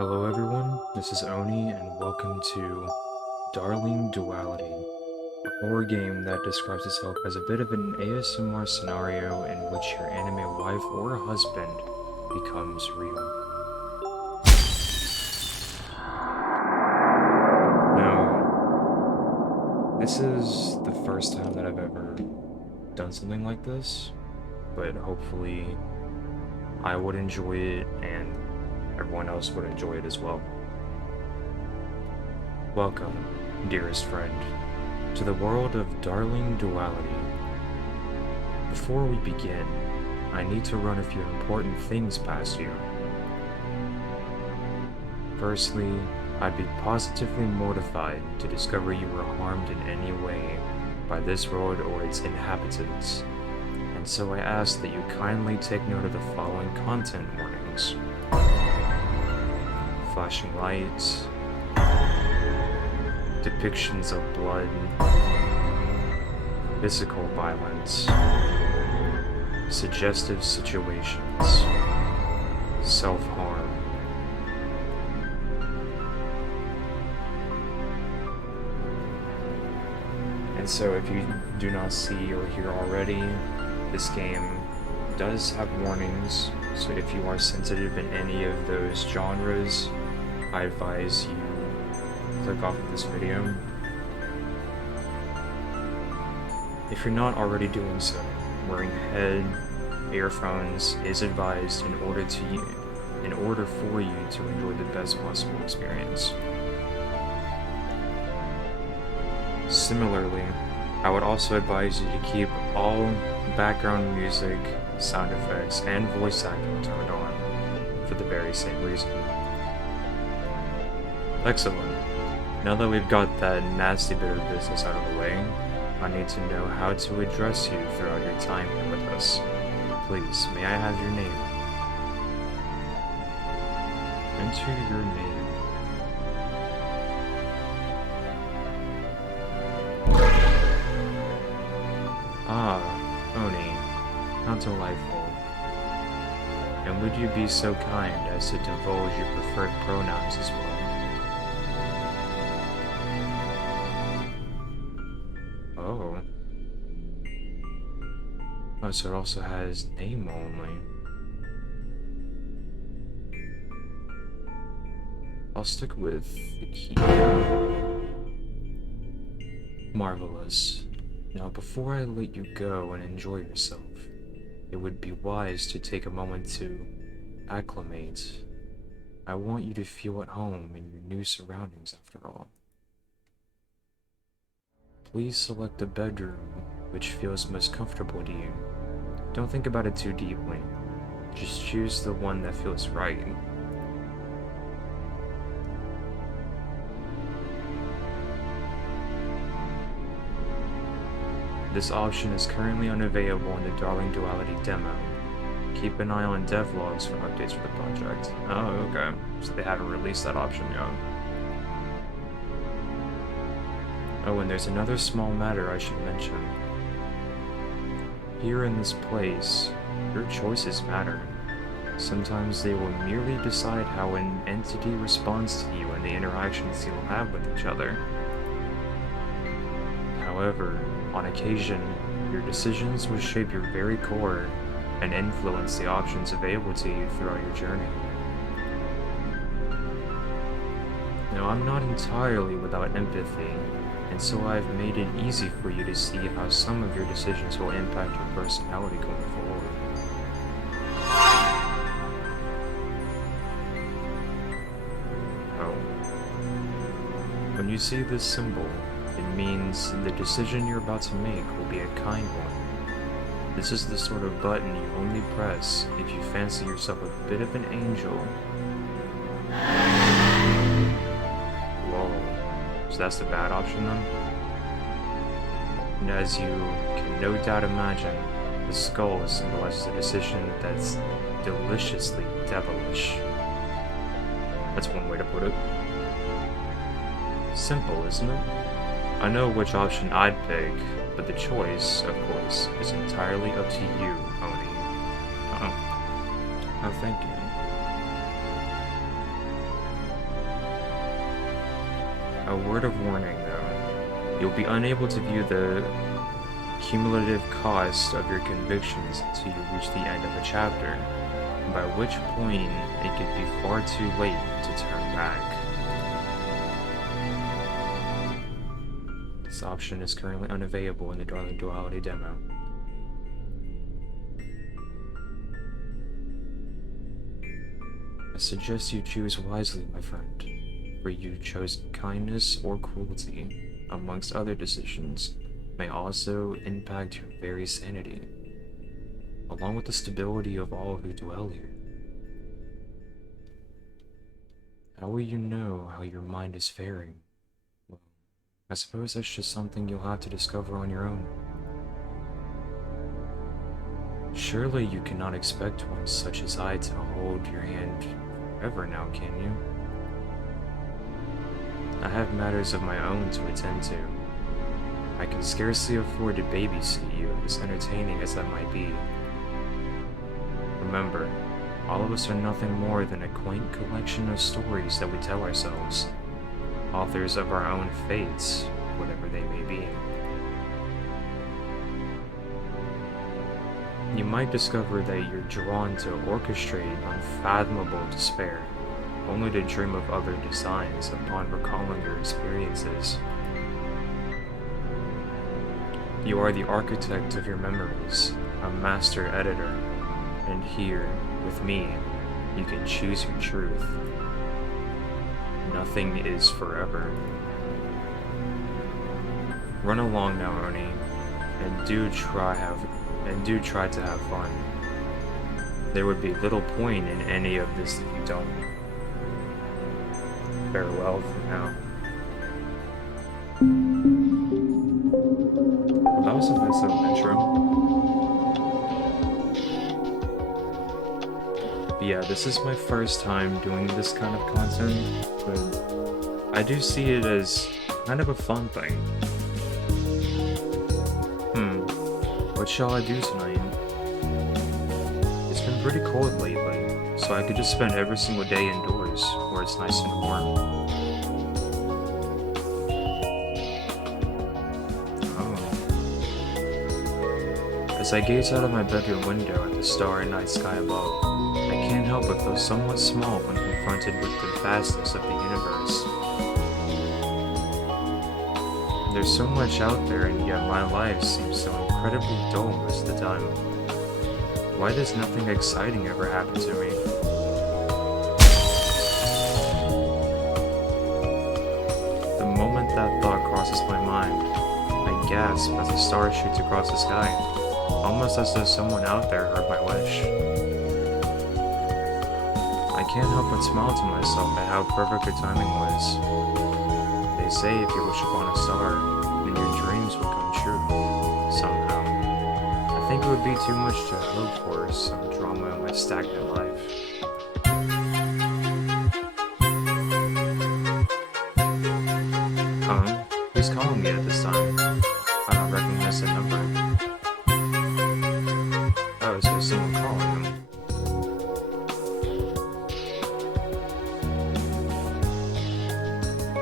Hello everyone, this is Oni and welcome to Duality, a horror game that describes itself as a bit of an ASMR scenario in which your anime wife or husband becomes real. Now, this is the first time that I've ever done something like this, but hopefully I would enjoy it and everyone else would enjoy it as well. Welcome, dearest friend, to the world of darling duality. Before we begin, I need to run a few important things past you. Firstly, I'd be positively mortified to discover you were harmed in any way by this world or its inhabitants, and so I ask that you kindly take note of the following content warnings. Flashing lights, depictions of blood, physical violence, suggestive situations, self-harm. And so if you do not see or hear already, this game does have warnings, so if you are sensitive in any of those genres, I advise you click off of this video. If you're not already doing so, wearing earphones is advised in order for you to enjoy the best possible experience. Similarly, I would also advise you to keep all background music, sound effects, and voice acting turned on for the very same reason. Excellent. Now that we've got that nasty bit of business out of the way, I need to know how to address you throughout your time here with us. Please, may I have your name? Enter your name. Ah, Oni. How delightful. And would you be so kind as to divulge your preferred pronouns as well? Oh, so it also has name only. I'll stick with the key. Marvelous. Now, before I let you go and enjoy yourself, it would be wise to take a moment to acclimate. I want you to feel at home in your new surroundings, after all. Please select a bedroom which feels most comfortable to you. Don't think about it too deeply. Just choose the one that feels right. This option is currently unavailable in the Duality demo. Keep an eye on devlogs for updates for the project. Oh, okay. So they haven't released that option yet. Oh, and there's another small matter I should mention. Here in this place, your choices matter. Sometimes they will merely decide how an entity responds to you and the interactions you'll have with each other. However, on occasion, your decisions will shape your very core and influence the options available to you throughout your journey. Now, I'm not entirely without empathy, and so I've made it easy for you to see how some of your decisions will impact your personality going forward. Oh. When you see this symbol, it means the decision you're about to make will be a kind one. This is the sort of button you only press if you fancy yourself a bit of an angel. Whoa. So that's the bad option then? And as you can no doubt imagine, the skull symbolizes a decision that's deliciously devilish. That's one way to put it. Simple, isn't it? I know which option I'd pick, but the choice, of course, is entirely up to you, Oni. Oh, thank you. A word of warning, though. You'll be unable to view the cumulative cost of your convictions until you reach the end of a chapter, by which point it could be far too late to turn back. This option is currently unavailable in the Duality demo. I suggest you choose wisely, my friend, for you chose kindness or cruelty, amongst other decisions, may also impact your very sanity, along with the stability of all who dwell here. How will you know how your mind is faring? Well, I suppose that's just something you'll have to discover on your own. Surely you cannot expect one such as I to hold your hand forever now, can you? I have matters of my own to attend to. I can scarcely afford to babysit you, as entertaining as that might be. Remember, all of us are nothing more than a quaint collection of stories that we tell ourselves, authors of our own fates, whatever they may be. You might discover that you're drawn to orchestrate unfathomable despair, only to dream of other designs upon recalling your experiences. You are the architect of your memories, a master editor, and here, with me, you can choose your truth. Nothing is forever. Run along now, Oni, and do try to have fun. There would be little point in any of this if you don't. Farewell for now. Well, that was a nice little intro. But yeah, this is my first time doing this kind of content, but I do see it as kind of a fun thing. What shall I do tonight? It's been pretty cold lately, so I could just spend every single day indoors, where it's nice and warm. Oh. As I gaze out of my bedroom window at the starry night sky above, I can't help but feel somewhat small when confronted with the vastness of the universe. There's so much out there, and yet my life seems so incredibly dull most of the time. Why does nothing exciting ever happen to me? The moment that thought crosses my mind, I gasp as a star shoots across the sky, almost as though someone out there heard my wish. I can't help but smile to myself at how perfect the timing was. They say if you wish upon a star, then your dreams will come true, somehow. I think it would be too much to hope for some drama in my stagnant life. Huh? Who's calling me at this time? I don't recognize the number. Oh, so someone calling him.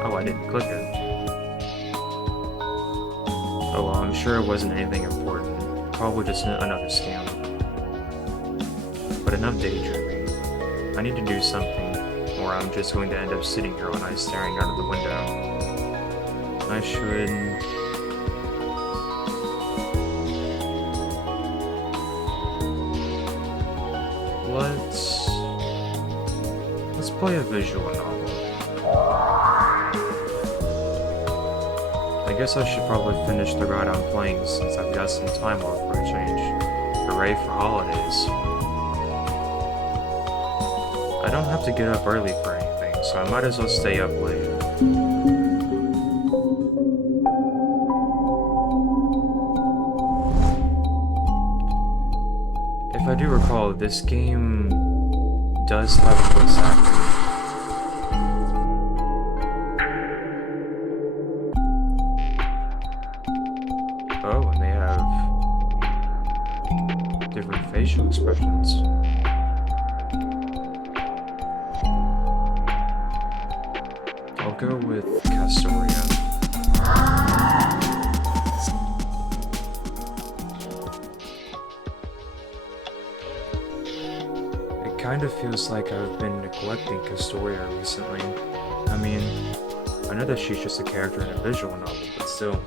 Oh, I didn't click it. Oh well, I'm sure it wasn't anything important. Probably just another scam. But enough daydreaming. I need to do something, or I'm just going to end up sitting here all night staring out of the window. I should... Let's play a visual novel. I guess I should probably finish the route I'm playing since I've got some time off for a change. Hooray for holidays. I don't have to get up early for anything, so I might as well stay up late. If I do recall, this game does have voice acting. Oh, and they have different facial expressions. go with Castoria. It kind of feels like I've been neglecting Castoria recently. I mean, I know that she's just a character in a visual novel, but still.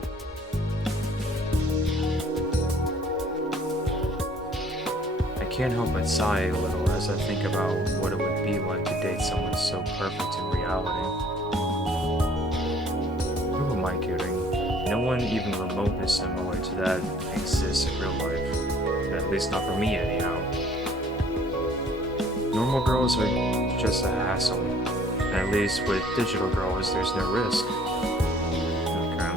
I can't help but sigh a little as I think about what it would be like to date someone so perfect in reality. Who am I kidding? No one even remotely similar to that exists in real life. At least not for me, anyhow. Normal girls are just a hassle. At least with digital girls, there's no risk. Okay.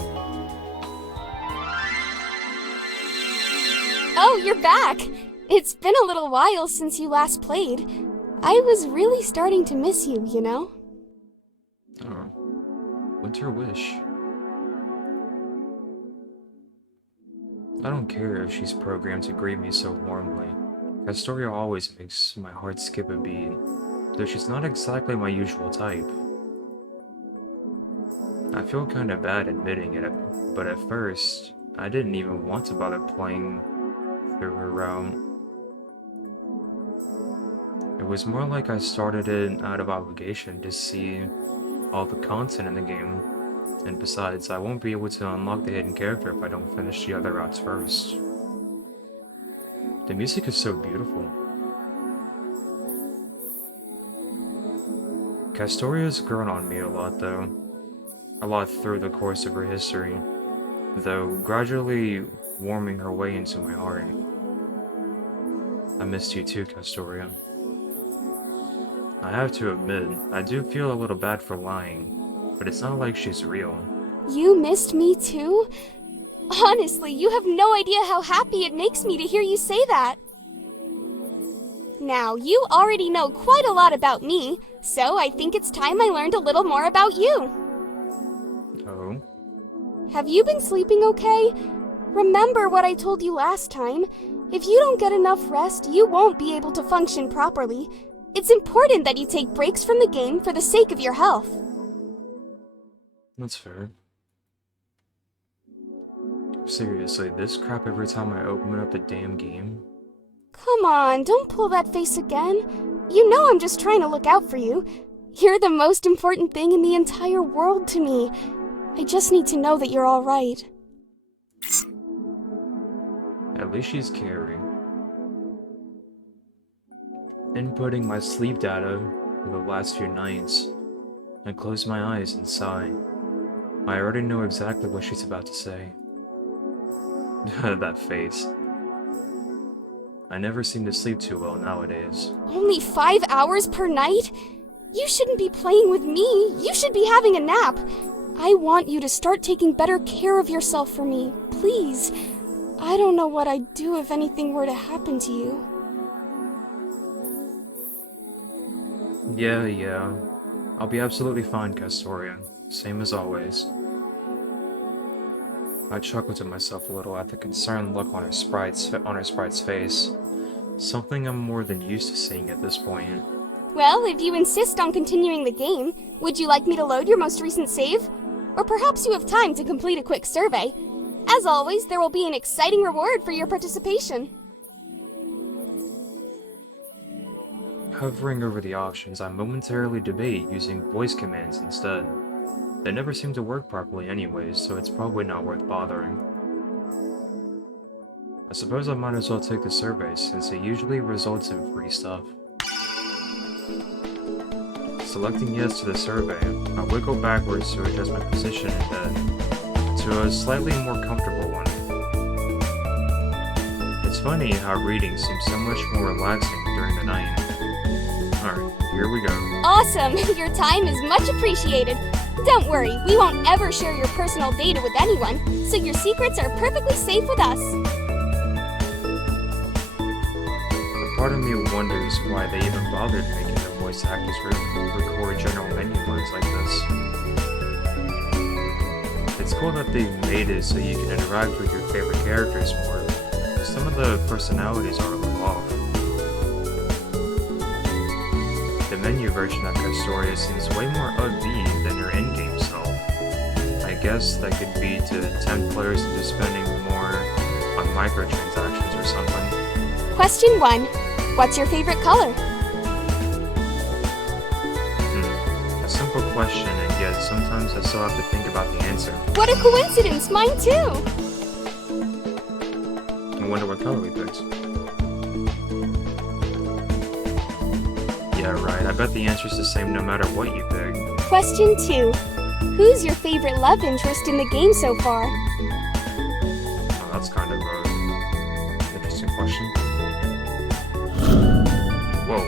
Oh, you're back! It's been a little while since you last played. I was really starting to miss you, you know? Oh. Winter Wish. I don't care if she's programmed to greet me so warmly. Castoria always makes my heart skip a beat, though she's not exactly my usual type. I feel kinda bad admitting it, but at first, I didn't even want to bother playing through her route. It was more like I started it out of obligation to see all the content in the game, and besides, I won't be able to unlock the hidden character if I don't finish the other routes first. The music is so beautiful. Castoria's grown on me a lot though. A lot through the course of her history, though gradually warming her way into my heart. I missed you too, Castoria. I have to admit, I do feel a little bad for lying, but it's not like she's real. You missed me too? Honestly, you have no idea how happy it makes me to hear you say that. Now, you already know quite a lot about me, so I think it's time I learned a little more about you. Oh? Have you been sleeping okay? Remember what I told you last time. If you don't get enough rest, you won't be able to function properly. It's important that you take breaks from the game for the sake of your health. That's fair. Seriously, this crap every time I open up the damn game? Come on, don't pull that face again. You know I'm just trying to look out for you. You're the most important thing in the entire world to me. I just need to know that you're all right. At least she's caring. Inputting my sleep data for the last few nights, I close my eyes and sigh. I already know exactly what she's about to say. That face. I never seem to sleep too well nowadays. Only 5 hours per night? You shouldn't be playing with me. You should be having a nap. I want you to start taking better care of yourself for me. Please. I don't know what I'd do if anything were to happen to you. Yeah. I'll be absolutely fine, Castoria. Same as always. I chuckled to myself a little at the concerned look on her sprite's face. Something I'm more than used to seeing at this point. Well, if you insist on continuing the game, would you like me to load your most recent save? Or perhaps you have time to complete a quick survey. As always, there will be an exciting reward for your participation. Hovering over the options, I momentarily debate using voice commands instead. They never seem to work properly anyways, so it's probably not worth bothering. I suppose I might as well take the survey, since it usually results in free stuff. Selecting yes to the survey, I wiggle backwards to adjust my position in bed, to a slightly more comfortable one. It's funny how reading seems so much more relaxing during the night. Alright, here we go. Awesome! Your time is much appreciated. Don't worry, we won't ever share your personal data with anyone, so your secrets are perfectly safe with us. A part of me wonders why they even bothered making the voice actors record general menu lines like this. It's cool that they made it so you can interact with your favorite characters more. Some of the personalities are a little off. The menu version of Castoria seems way more upbeat than her in-game guess that could be to tempt players into spending more on microtransactions or something. Question 1. What's your favorite color? A simple question, and yet sometimes I still have to think about the answer. What a coincidence! Mine too! I wonder what color we picked. Yeah, right. I bet the answer's the same no matter what you pick. Question 2. Who's your favorite love interest in the game so far? Oh, that's kind of a interesting question. Whoa.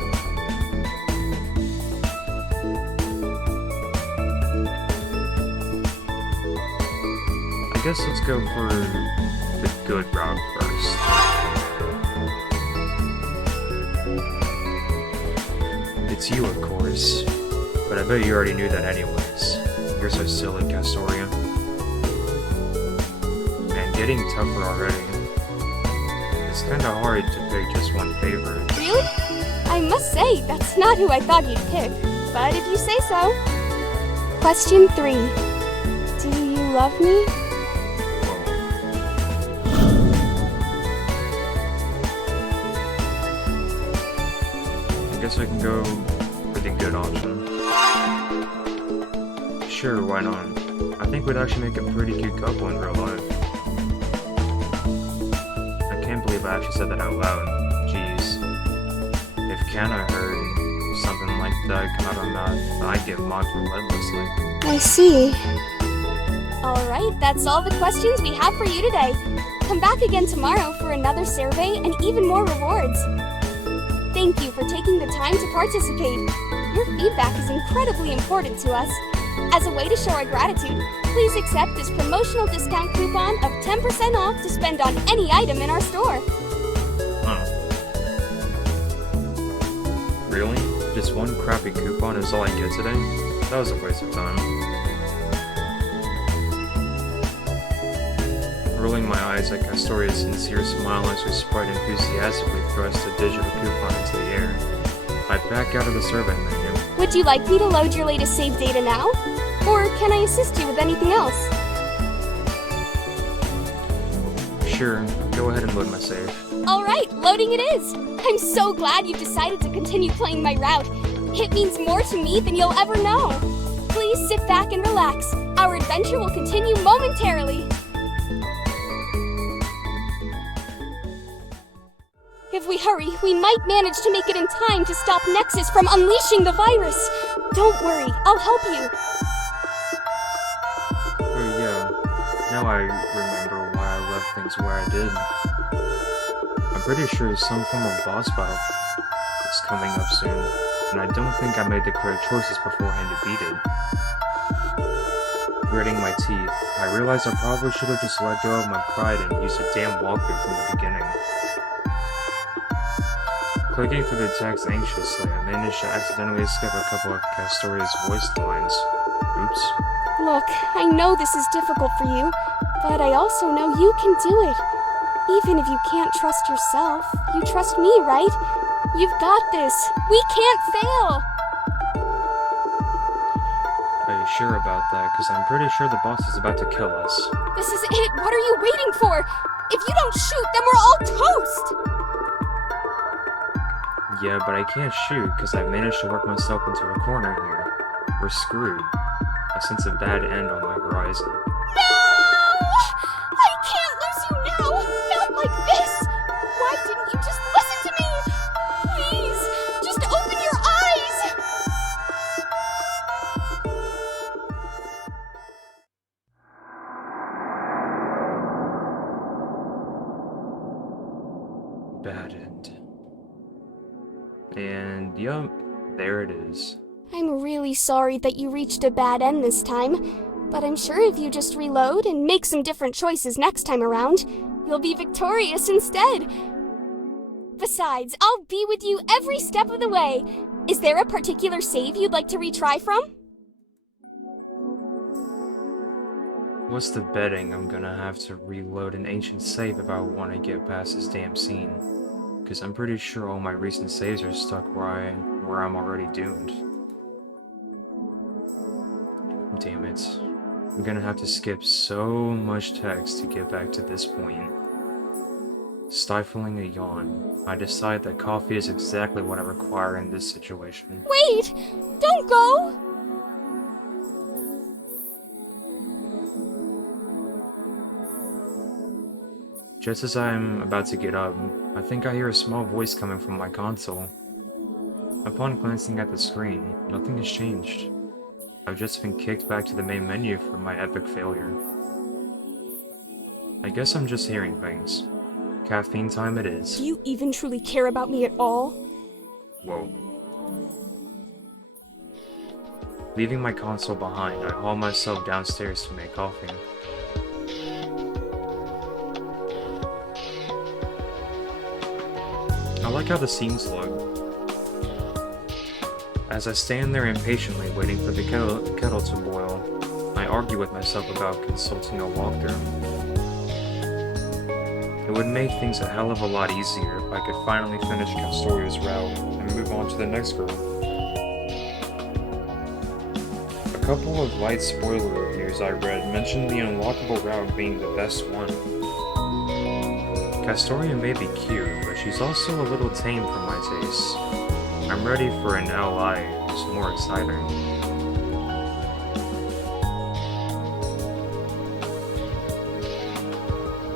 I guess let's go for the good route first. It's you, of course. But I bet you already knew that anyways. You're so silly, Castoria. Man, getting tougher already. It's kinda hard to pick just one favorite. Really? I must say, that's not who I thought you'd pick. But if you say so. Question 3. Do you love me? I guess I can go for the good option. Sure, why not? I think we'd actually make a pretty cute couple in real life. I can't believe I actually said that out loud. Jeez. If Kana heard something like that come out of my mouth, I'd get mocked relentlessly. I see. Alright, that's all the questions we have for you today. Come back again tomorrow for another survey and even more rewards. Thank you for taking the time to participate. Your feedback is incredibly important to us. As a way to show our gratitude, please accept this promotional discount coupon of 10% off to spend on any item in our store. Huh. Really? Just one crappy coupon is all I get today? That was a waste of time. Rolling my eyes at Castoria's sincere smile as we quite enthusiastically thrust a digital coupon into the air, I back out of the survey menu. Would you like me to load your latest save data now? Or can I assist you with anything else? Sure, go ahead and load my save. Alright, loading it is! I'm so glad you've decided to continue playing my route. It means more to me than you'll ever know. Please sit back and relax. Our adventure will continue momentarily. If we hurry, we might manage to make it in time to stop Nexus from unleashing the virus. Don't worry, I'll help you. Oh yeah, now I remember why I left things where I did. I'm pretty sure some form of boss battle is coming up soon, and I don't think I made the correct choices beforehand to beat it. Gritting my teeth, I realized I probably should have just let go of my pride and used a damn walkthrough from the beginning. Clicking through the text anxiously, I managed to accidentally skip a couple of Castoria's voice lines. Oops. Look, I know this is difficult for you, but I also know you can do it. Even if you can't trust yourself, you trust me, right? You've got this. We can't fail. Are you sure about that? Because I'm pretty sure the boss is about to kill us. This is it. What are you waiting for? If you don't shoot, then we're all toast. Yeah, but I can't shoot because I managed to work myself into a corner here. We're screwed. I sense a bad end on the horizon. No! I can't lose you now! Not like this! Why didn't you just listen to me? Please, just open your eyes! Bad end. And yup, there it is. I'm really sorry that you reached a bad end this time, but I'm sure if you just reload and make some different choices next time around, you'll be victorious instead. Besides, I'll be with you every step of the way. Is there a particular save you'd like to retry from? What's the betting I'm gonna have to reload an ancient save if I want to get past this damn scene? Because I'm pretty sure all my recent saves are stuck where I'm already doomed. Damn it. I'm gonna have to skip so much text to get back to this point. Stifling a yawn, I decide that coffee is exactly what I require in this situation. Wait! Don't go! Just as I'm about to get up, I think I hear a small voice coming from my console. Upon glancing at the screen, nothing has changed. I've just been kicked back to the main menu for my epic failure. I guess I'm just hearing things. Caffeine time it is. Do you even truly care about me at all? Whoa. Leaving my console behind, I haul myself downstairs to make coffee. I like how the scenes look. As I stand there impatiently waiting for the kettle to boil, I argue with myself about consulting a walkthrough. It would make things a hell of a lot easier if I could finally finish Castoria's route and move on to the next girl. A couple of light spoiler reviews I read mentioned the unlockable route being the best one. Castoria may be cute, but she's also a little tame for my tastes. I'm ready for an LI who's more exciting.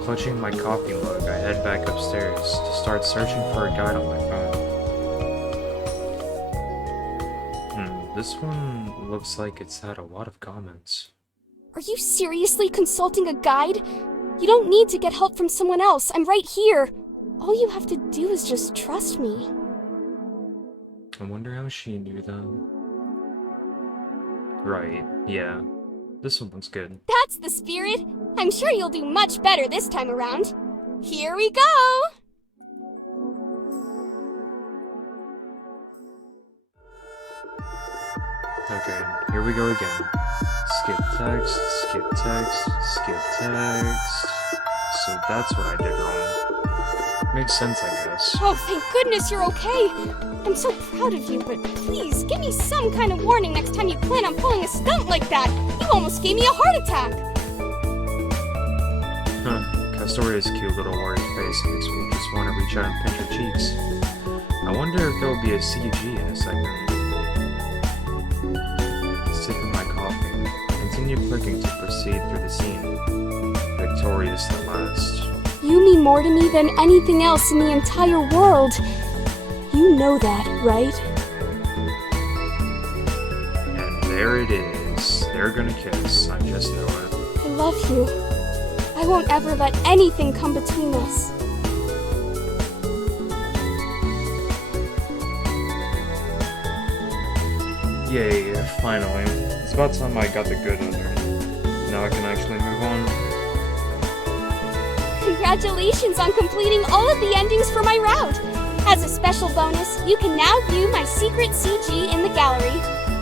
Clutching my coffee mug, I head back upstairs to start searching for a guide on my phone. This one looks like it's had a lot of comments. Are you seriously consulting a guide? You don't need to get help from someone else. I'm right here. All you have to do is just trust me. I wonder how she knew that. Right, yeah. This one looks good. That's the spirit. I'm sure you'll do much better this time around. Here we go! Okay, here we go again. Skip text, skip text, skip text. So that's what I did wrong. Makes sense, I guess. Oh, thank goodness you're okay. I'm so proud of you, but please, give me some kind of warning next time you plan on pulling a stunt like that. You almost gave me a heart attack. Huh, Castoria's cute little worried face makes me just want to reach out and pinch her cheeks. I wonder if there'll be a CG in a second. Sipping my coffee, continue clicking to proceed through the scene. Victorious at last. You mean more to me than anything else in the entire world. You know that, right? And there it is. They're gonna kiss. I just know it. I love you. I won't ever let anything come between us. Yay, finally. It's about time I got the good of her. Now I can actually move on. Congratulations on completing all of the endings for my route! As a special bonus, you can now view my secret CG in the gallery.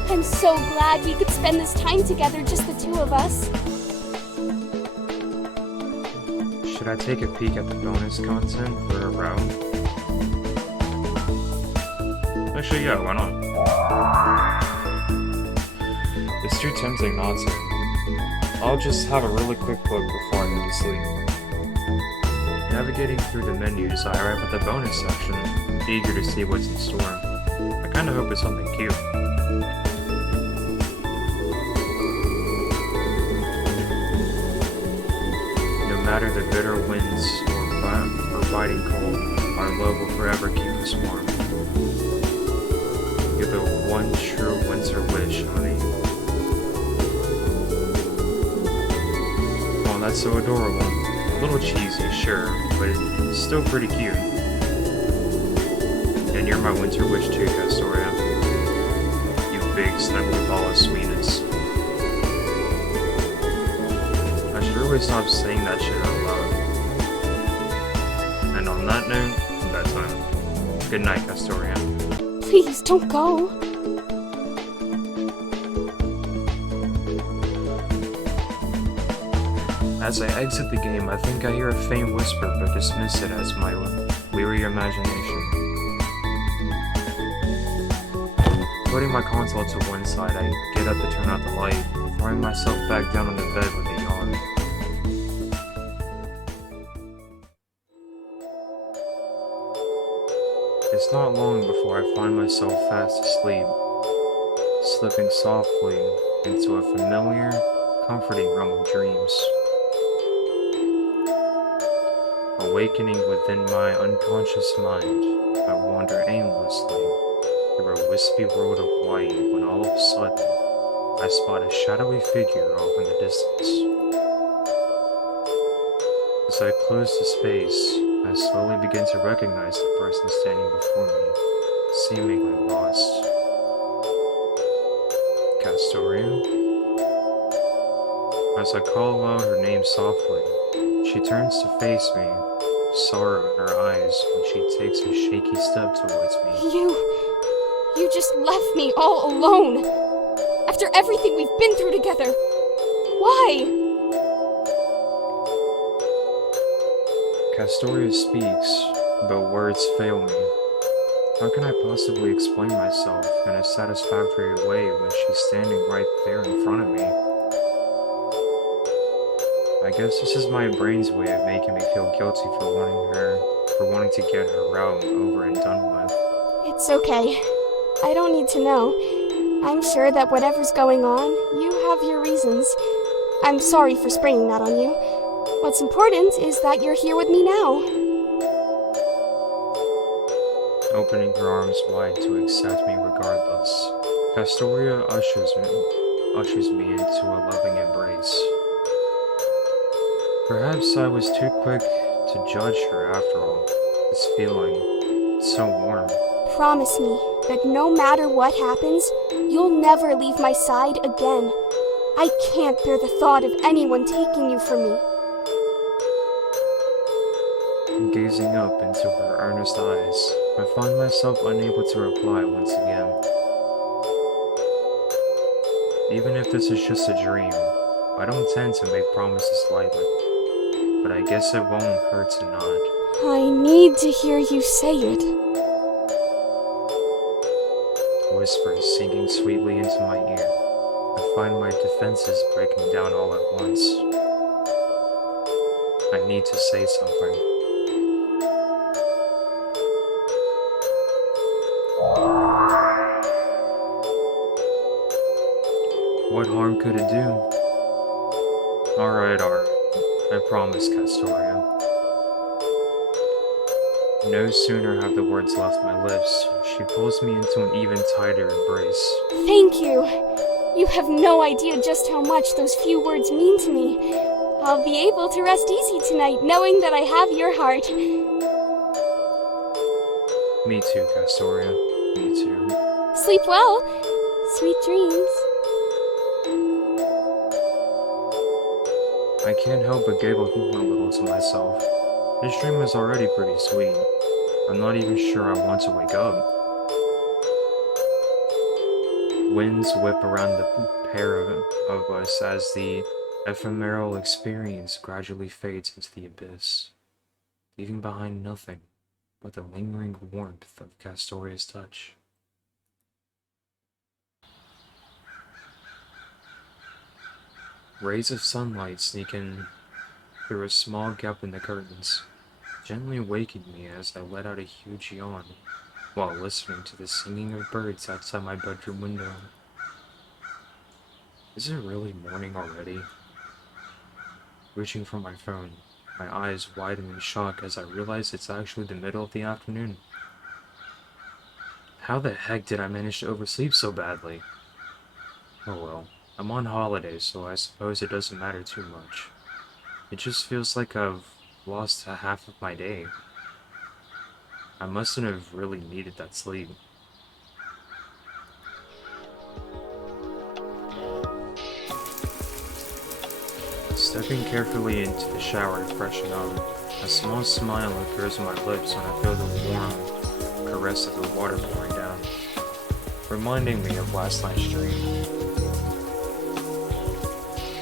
I'm so glad we could spend this time together, just the two of us. Should I take a peek at the bonus content for a route? Actually, yeah, why not? It's too tempting not to. I'll just have a really quick look before I go to sleep. Navigating through the menus, I arrive at the bonus section, eager to see what's in store. I kinda hope it's something cute. No matter the bitter winds or biting cold, our love will forever keep us warm. You're the one true winter wish, honey. Oh, that's so adorable. A little cheesy, sure, but it's still pretty cute. And you're my winter wish too, Castoria. You big, snuggly ball of sweetness. I should really stop saying that shit out loud. And on that note, bedtime. Good night, Castoria. Please, don't go. As I exit the game, I think I hear a faint whisper, but dismiss it as my weary imagination. Putting my console to one side, I get up to turn out the light, throwing myself back down on the bed with a yawn. It's not long before I find myself fast asleep, slipping softly into a familiar, comforting realm of dreams. Awakening within my unconscious mind, I wander aimlessly through a wispy world of white when all of a sudden, I spot a shadowy figure off in the distance. As I close the space, I slowly begin to recognize the person standing before me, seemingly lost. Castoria? As I call out her name softly, she turns to face me, sorrow in her eyes when she takes a shaky step towards me. You just left me all alone. After everything we've been through together. Why? Castoria speaks, but words fail me. How can I possibly explain myself in a satisfactory way when she's standing right there in front of me? I guess this is my brain's way of making me feel guilty for wanting to get her route over and done with. It's okay. I don't need to know. I'm sure that whatever's going on, you have your reasons. I'm sorry for springing that on you. What's important is that you're here with me now. Opening her arms wide to accept me regardless, Castoria ushers me into a loving embrace. Perhaps I was too quick to judge her after all. This feeling, it's so warm. Promise me that no matter what happens, you'll never leave my side again. I can't bear the thought of anyone taking you from me. Gazing up into her earnest eyes, I find myself unable to reply once again. Even if this is just a dream, I don't tend to make promises lightly, but I guess it won't hurt to nod. I need to hear you say it. Whispers sinking sweetly into my ear. I find my defenses breaking down all at once. I need to say something. What harm could it do? Alright. I promise, Castoria. No sooner have the words left my lips, she pulls me into an even tighter embrace. Thank you. You have no idea just how much those few words mean to me. I'll be able to rest easy tonight, knowing that I have your heart. Me too, Castoria. Me too. Sleep well. Sweet dreams. I can't help but giggle a little to myself. This dream is already pretty sweet. I'm not even sure I want to wake up. Winds whip around the pair of us as the ephemeral experience gradually fades into the abyss, leaving behind nothing but the lingering warmth of Castoria's touch. Rays of sunlight sneak in through a small gap in the curtains, gently waking me as I let out a huge yawn while listening to the singing of birds outside my bedroom window. Is it really morning already? Reaching for my phone, my eyes widen in shock as I realize it's actually the middle of the afternoon. How the heck did I manage to oversleep so badly? Oh well. I'm on holiday, so I suppose it doesn't matter too much. It just feels like I've lost a half of my day. I mustn't have really needed that sleep. Stepping carefully into the shower to freshen up, a small smile occurs on my lips when I feel the warm caress of the water pouring down, reminding me of last night's dream.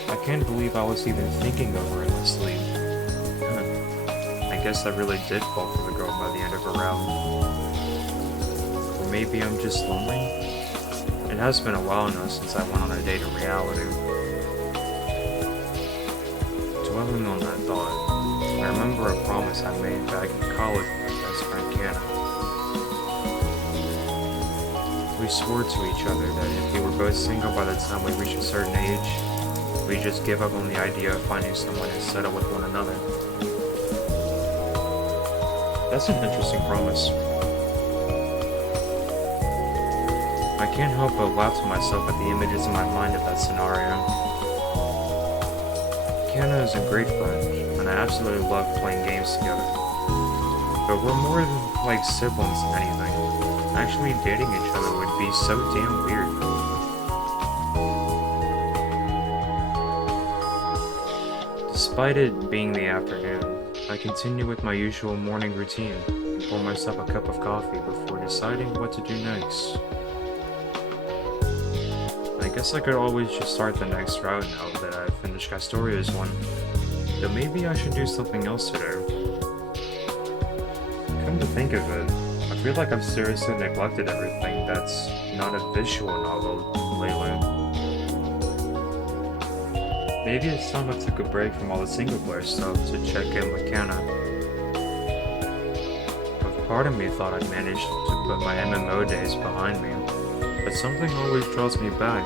I can't believe I was even thinking of her in my sleep. I guess I really did fall for the girl by the end of her route. Or maybe I'm just lonely? It has been a while now since I went on a date in reality. Dwelling on that thought, I remember a promise I made back in college with my best friend Kiana. We swore to each other that if we were both single by the time we reached a certain age, we'd just give up on the idea of finding someone and settle with one another. That's an interesting promise. I can't help but laugh to myself at the images in my mind of that scenario. Kiana is a great friend, and I absolutely love playing games together. But we're more than like siblings than anything. Actually dating each other would be so damn weird. Despite it being the afternoon, I continue with my usual morning routine and pour myself a cup of coffee before deciding what to do next. I guess I could always just start the next route now that I've finished Castoria's one, though maybe I should do something else today. Come to think of it, I feel like I've seriously neglected everything that's not a visual novel lately. Maybe it's time I took a break from all the single player stuff to check in with Kiana. But part of me thought I'd managed to put my MMO days behind me, but something always draws me back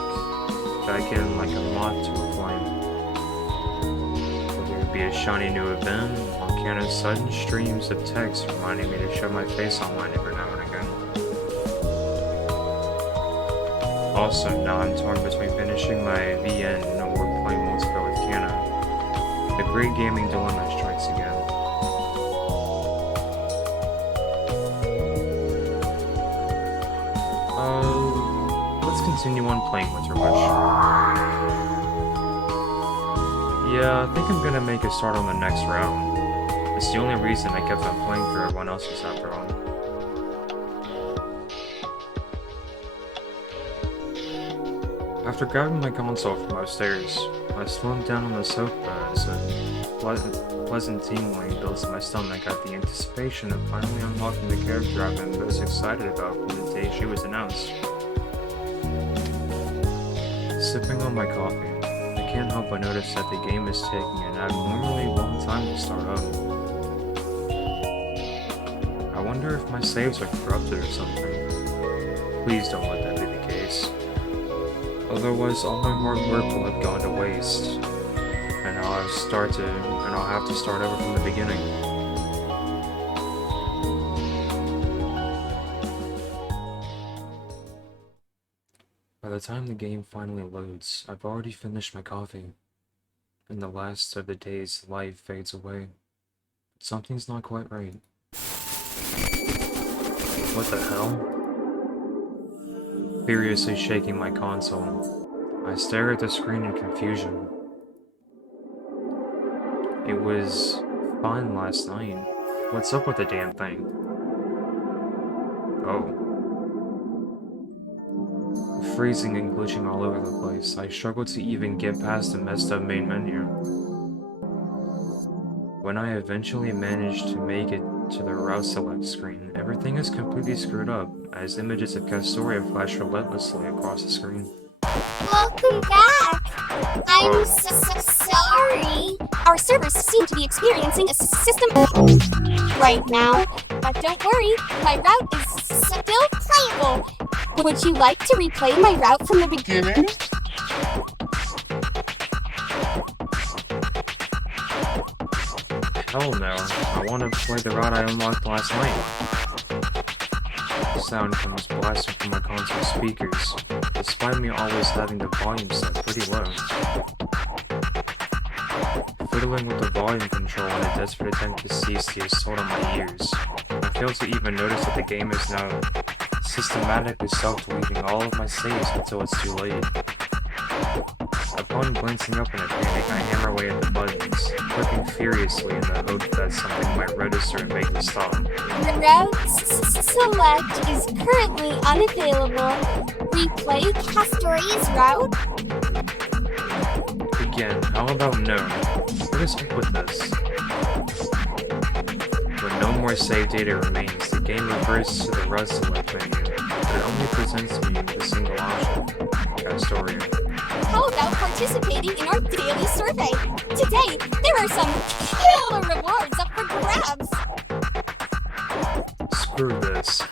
in like a moth to a flame. Whether it be a shiny new event, or Kiana's sudden streams of text reminding me to show my face online every now and again. Also, now I'm torn between finishing my VN or playing multiplayer with Kiana. The great gaming dilemma strikes again. Let's continue on playing with her wish. Yeah, I think I'm gonna make a start on the next round. It's the only reason I kept on playing for everyone else's after all. After grabbing my console from upstairs, I slumped down on the sofa as a pleasant tingling builds in my stomach at the anticipation of finally unlocking the character I've been most excited about from the day she was announced. Sipping on my coffee, I can't help but notice that the game is taking an abnormally long time to start up. I wonder if my saves are corrupted or something. Please don't let that be the case. Otherwise, all my hard work will have gone to waste, and I'll have to start over from the beginning. By the time the game finally loads, I've already finished my coffee, and the last of the day's light fades away. But something's not quite right. What the hell? Furiously shaking my console, I stare at the screen in confusion. It was fine last night. What's up with the damn thing? Oh. Freezing and glitching all over the place, I struggled to even get past the messed up main menu. When I eventually managed to make it to the route select screen, everything is completely screwed up, as images of Castoria flash relentlessly across the screen. Welcome back! I'm so sorry. Our servers seem to be experiencing a system right now. But don't worry, my route is still playable. Would you like to replay my route from the beginning? Hell no, I want to play the route I unlocked last night. The sound comes blasting from my console speakers, despite me always having the volume set pretty low. Fiddling with the volume control in a desperate attempt to cease the assault on my ears, I fail to even notice that the game is now systematically self-deleting all of my saves until it's too late. Upon glancing up in a panic, I hammer away at the buttons, clicking furiously in the hope that something might register and make me stop. Route select is currently unavailable. Replay Castoria's route? Again, how about no? What is up with this? When no more save data remains, the game reverts to the route select menu, but it only presents me with a single option, Castoria. How about participating in our daily survey? Today, there are some killer rewards up for grabs! Screw this.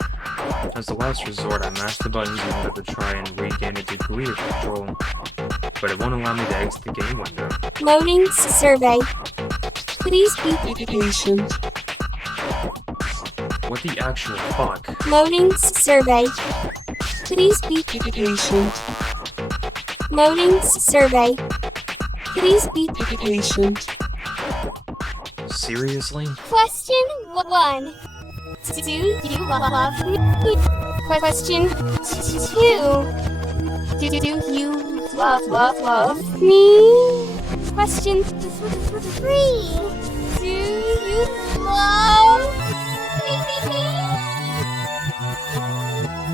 As the last resort, I mashed the buttons in order to try and regain a degree of control, but it won't allow me to exit the game window. Loading survey. Please be patient. What the actual fuck? Loading survey. Please be patient. Loading survey. Please be patient. Seriously? Question 1. Do you love me? Question 2. Do you love me? Question 3. Do you love me?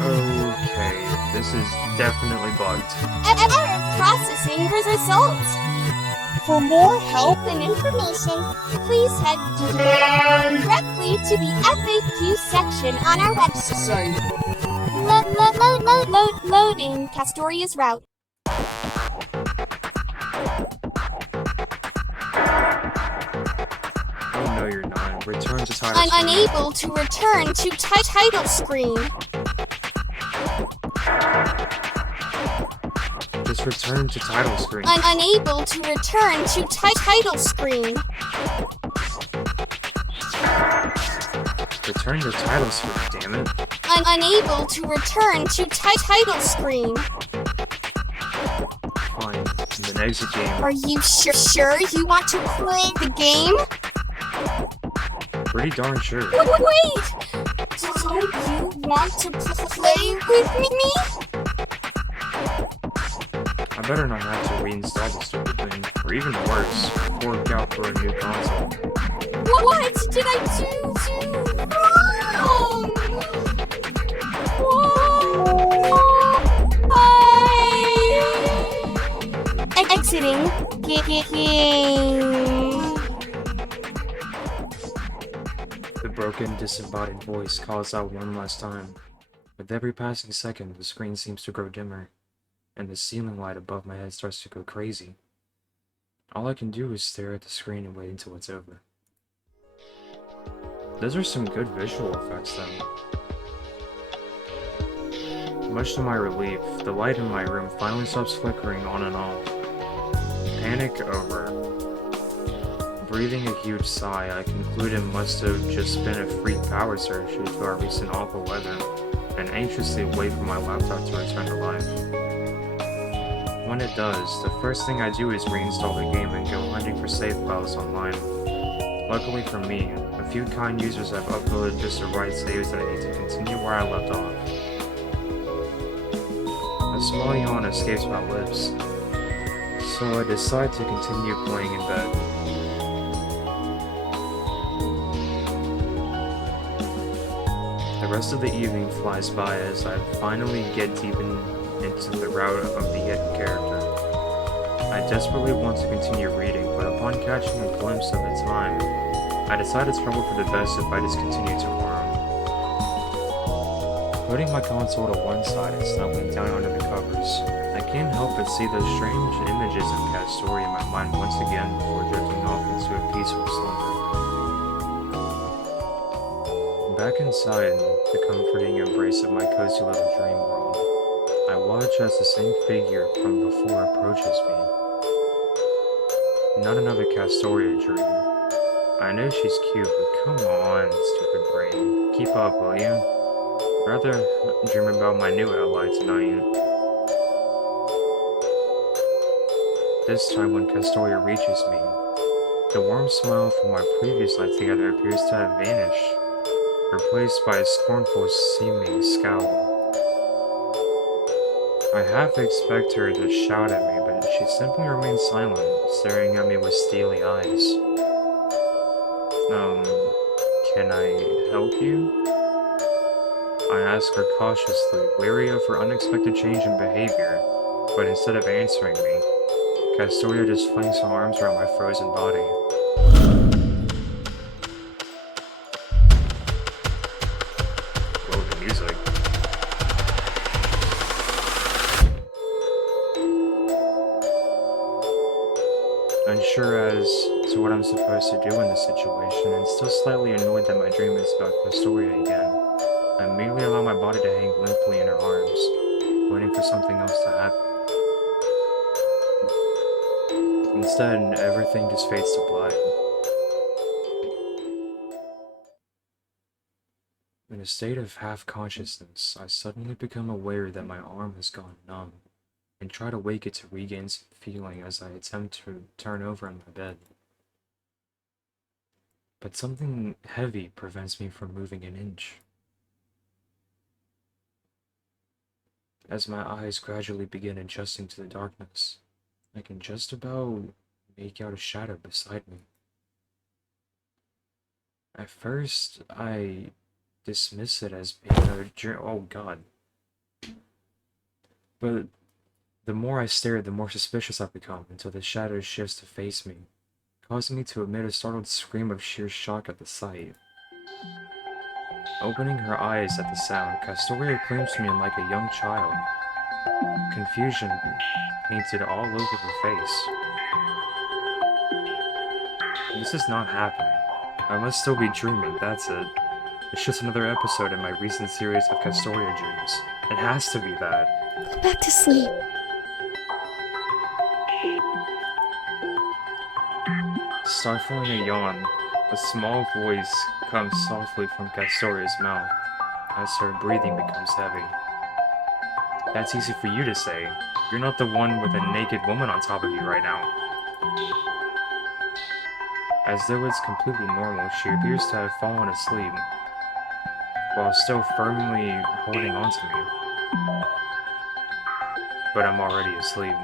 Okay, this is definitely bugged. Error processing results. For more help and information, please head directly to the FAQ section on our website. Loading Castoria's route. Oh no, you're not. Return to title screen. Unable to return to title screen. Just return to title screen. Unable to return to title screen. Return to title screen, damn it. Unable to return to title screen. Fine, then exit game. Are you sure you want to play the game? Pretty darn sure. Wait! Don't you want to play with me? I better not have to reinstall the stupid thing, or even worse, fork out for a new console. What did I do wrong? Exiting game. The broken, disembodied voice calls out one last time. With every passing second, the screen seems to grow dimmer, and the ceiling light above my head starts to go crazy. All I can do is stare at the screen and wait until it's over. Those are some good visual effects, though. Much to my relief, the light in my room finally stops flickering on and off. Panic over. Breathing a huge sigh, I conclude it must have just been a freak power surge due to our recent awful weather, and anxiously wait for my laptop to return to life. When it does, the first thing I do is reinstall the game and go hunting for save files online. Luckily for me, a few kind users have uploaded just the right saves that I need to continue where I left off. A small yawn escapes my lips, so I decide to continue playing in bed. The rest of the evening flies by as I finally get deep into the route of the hidden character. I desperately want to continue reading, but upon catching a glimpse of the time, I decide it's probably for the best if I just continue tomorrow. Putting my console to one side and snuggling down under the covers, I can't help but see those strange images of Castoria in my mind once again before drifting off into a peaceful slumber. Back inside the comforting embrace of my cozy little dream world, I watch as the same figure from before approaches me. Not another Castoria dream. I know she's cute, but come on, stupid brain. Keep up, will you? Rather dream about my new ally tonight. This time when Castoria reaches me, the warm smile from our previous night together appears to have vanished, replaced by a scornful seeming scowl. I half expect her to shout at me, but she simply remains silent, staring at me with steely eyes. Can I help you? I ask her cautiously, wary of her unexpected change in behavior, but instead of answering me, Castoria just flings her arms around my frozen body. Whoa, the music. unsure as to what I'm supposed to do in this situation, and still slightly annoyed that my dream is about Castoria again. I immediately allow my body to hang limply in her arms, waiting for something else to happen. Instead, everything just fades to black. In a state of half-consciousness, I suddenly become aware that my arm has gone numb, and try to wake it to regain some feeling as I attempt to turn over in my bed. But something heavy prevents me from moving an inch. As my eyes gradually begin adjusting to the darkness, I can just about make out a shadow beside me. At first, I dismiss it as being a dream. Oh god. But the more I stare, the more suspicious I become until the shadow shifts to face me, causing me to emit a startled scream of sheer shock at the sight. Opening her eyes at the sound, Castoria clings to me like a young child, confusion painted all over her face. This is not happening. I must still be dreaming, that's it. It's just another episode in my recent series of Castoria dreams. It has to be that. Go back to sleep. Stifling a yawn, a small voice comes softly from Castoria's mouth as her breathing becomes heavy. That's easy for you to say. You're not the one with a naked woman on top of you right now. As though it's completely normal, she appears to have fallen asleep, while still firmly holding onto me. But I'm already asleep.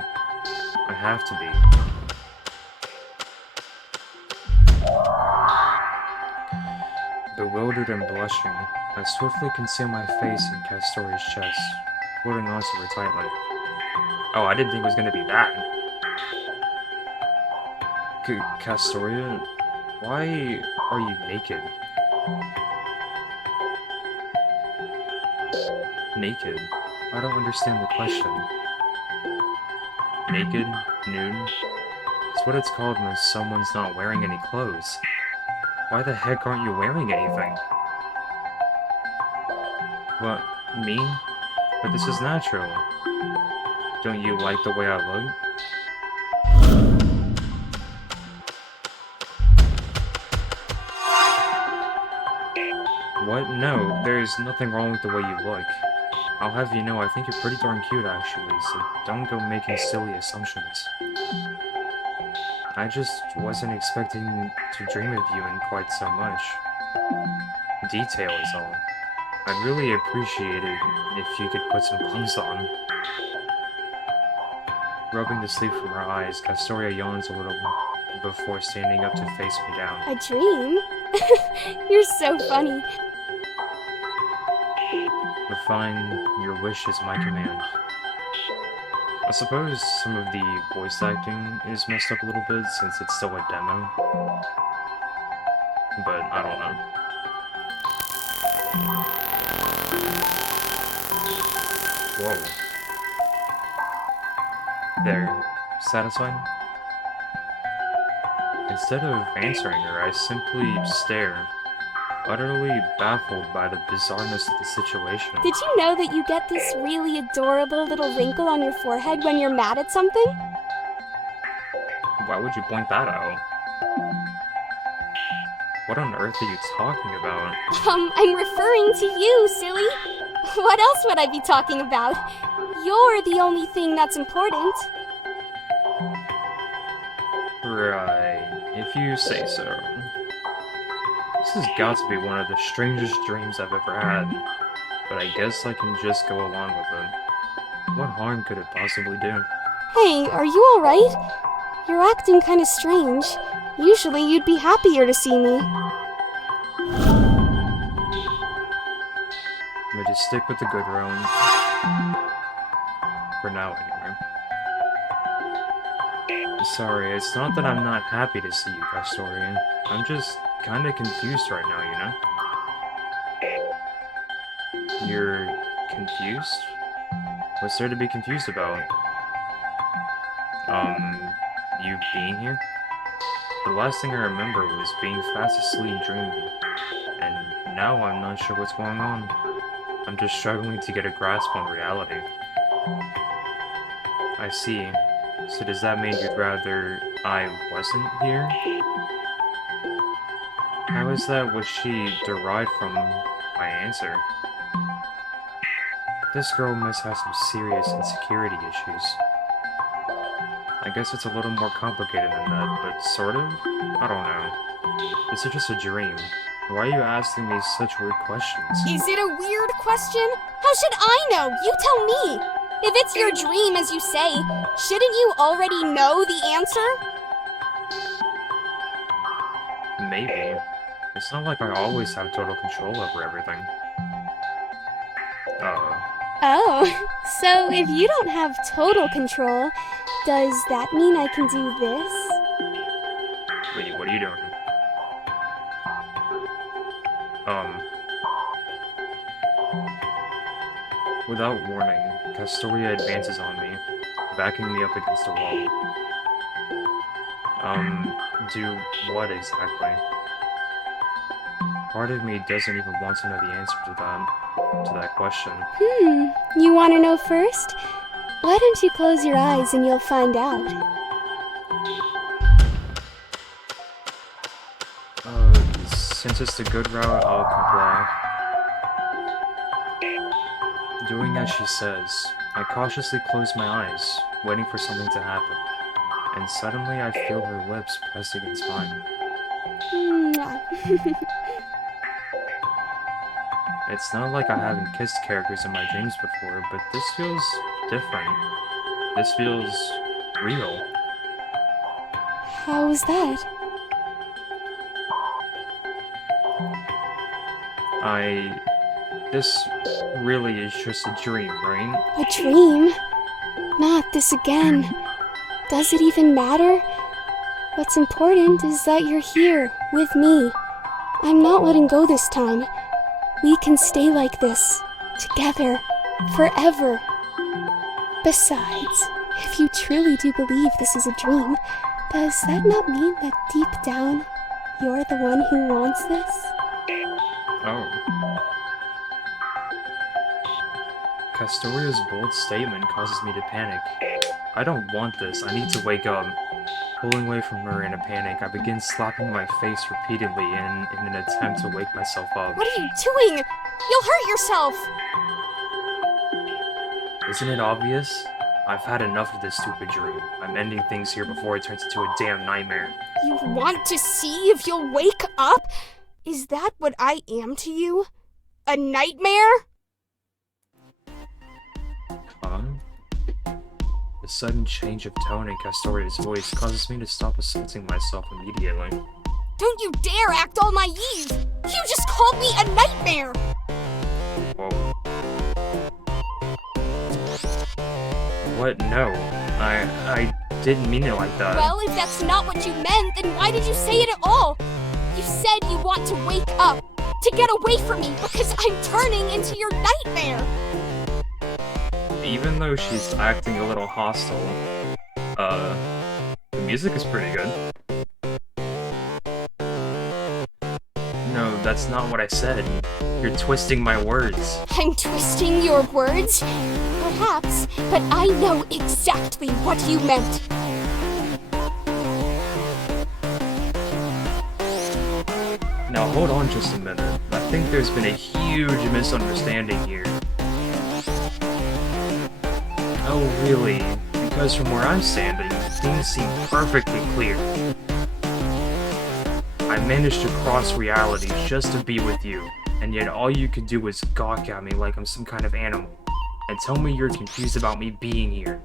I have to be. Bewildered and blushing, I swiftly conceal my face in Castoria's chest, holding onto her tightly. Oh, I didn't think it was gonna be that. Castoria, why are you naked? Naked? I don't understand the question. Naked? Nude? It's what it's called when someone's not wearing any clothes. Why the heck aren't you wearing anything? What, me? But this is natural. Don't you like the way I look? What? No, there's nothing wrong with the way you look. I'll have you know I think you're pretty darn cute actually, so don't go making silly assumptions. I just wasn't expecting to dream of you in quite so much. Detail is all. I'd really appreciate it if you could put some clothes on. Rubbing the sleep from her eyes, Castoria yawns a little before standing up to face me down. A dream? You're so funny. But fine, your wish is my command. I suppose some of the voice acting is messed up a little bit since it's still a demo. But I don't know. Whoa. There. Satisfied? Instead of answering her, I simply stare, utterly baffled by the bizarreness of the situation. Did you know that you get this really adorable little wrinkle on your forehead when you're mad at something? Why would you point that out? What on earth are you talking about? I'm referring to you, silly. What else would I be talking about? You're the only thing that's important. Right, if you say so. This has got to be one of the strangest dreams I've ever had, but I guess I can just go along with it. What harm could it possibly do? Hey, are you alright? You're acting kinda strange. Usually you'd be happier to see me. I'm just stick with the good roam. For now, anyway. Sorry, it's not that I'm not happy to see you, Castoria. I'm just kinda confused right now, you know? You're confused? What's there to be confused about? You being here? The last thing I remember was being fast asleep dreaming. And now I'm not sure what's going on. I'm just struggling to get a grasp on reality. I see. So does that mean you'd rather I wasn't here? How is that what she derived from my answer? This girl must have some serious insecurity issues. I guess it's a little more complicated than that, but sort of? I don't know. This is just a dream. Why are you asking me such weird questions? Is it a weird question? How should I know? You tell me. If it's your dream, as you say, shouldn't you already know the answer? Maybe. It's not like I always have total control over everything. Oh, so if you don't have total control, does that mean I can do this? Wait, what are you doing? Without warning, Castoria advances on me, backing me up against a wall. Do what exactly? Part of me doesn't even want to know the answer to that question. You want to know first? Why don't you close your eyes and you'll find out? Since it's the good route, I'll comply. Doing as she says, I cautiously close my eyes, waiting for something to happen. And suddenly I feel her lips pressed against mine. It's not like I haven't kissed characters in my dreams before, but this feels different. This feels real. How was that? This really is just a dream, right? A dream? Not this again. Does it even matter? What's important is that you're here, with me. I'm not letting go this time. We can stay like this, together, forever. Besides, if you truly do believe this is a dream, does that not mean that deep down, you're the one who wants this? Oh. Castoria's bold statement causes me to panic. I don't want this. I need to wake up. Pulling away from her in a panic, I begin slapping my face repeatedly in an attempt to wake myself up. What are you doing? You'll hurt yourself! Isn't it obvious? I've had enough of this stupid dream. I'm ending things here before it turns into a damn nightmare. You want to see if you'll wake up? Is that what I am to you? A nightmare? The sudden change of tone in Castoria's voice causes me to stop assaulting myself immediately. Don't you dare act all naive! You just called me a nightmare! Whoa. What? No. I didn't mean it like that. Well, if that's not what you meant, then why did you say it at all? You said you want to wake up, to get away from me, because I'm turning into your nightmare! Even though she's acting a little hostile, the music is pretty good. No, that's not what I said. You're twisting my words. I'm twisting your words? Perhaps, but I know exactly what you meant. Now hold on just a minute. I think there's been a huge misunderstanding here. Oh, really? Because from where I'm standing, things seem perfectly clear. I managed to cross reality just to be with you, and yet all you could do is gawk at me like I'm some kind of animal, and tell me you're confused about me being here.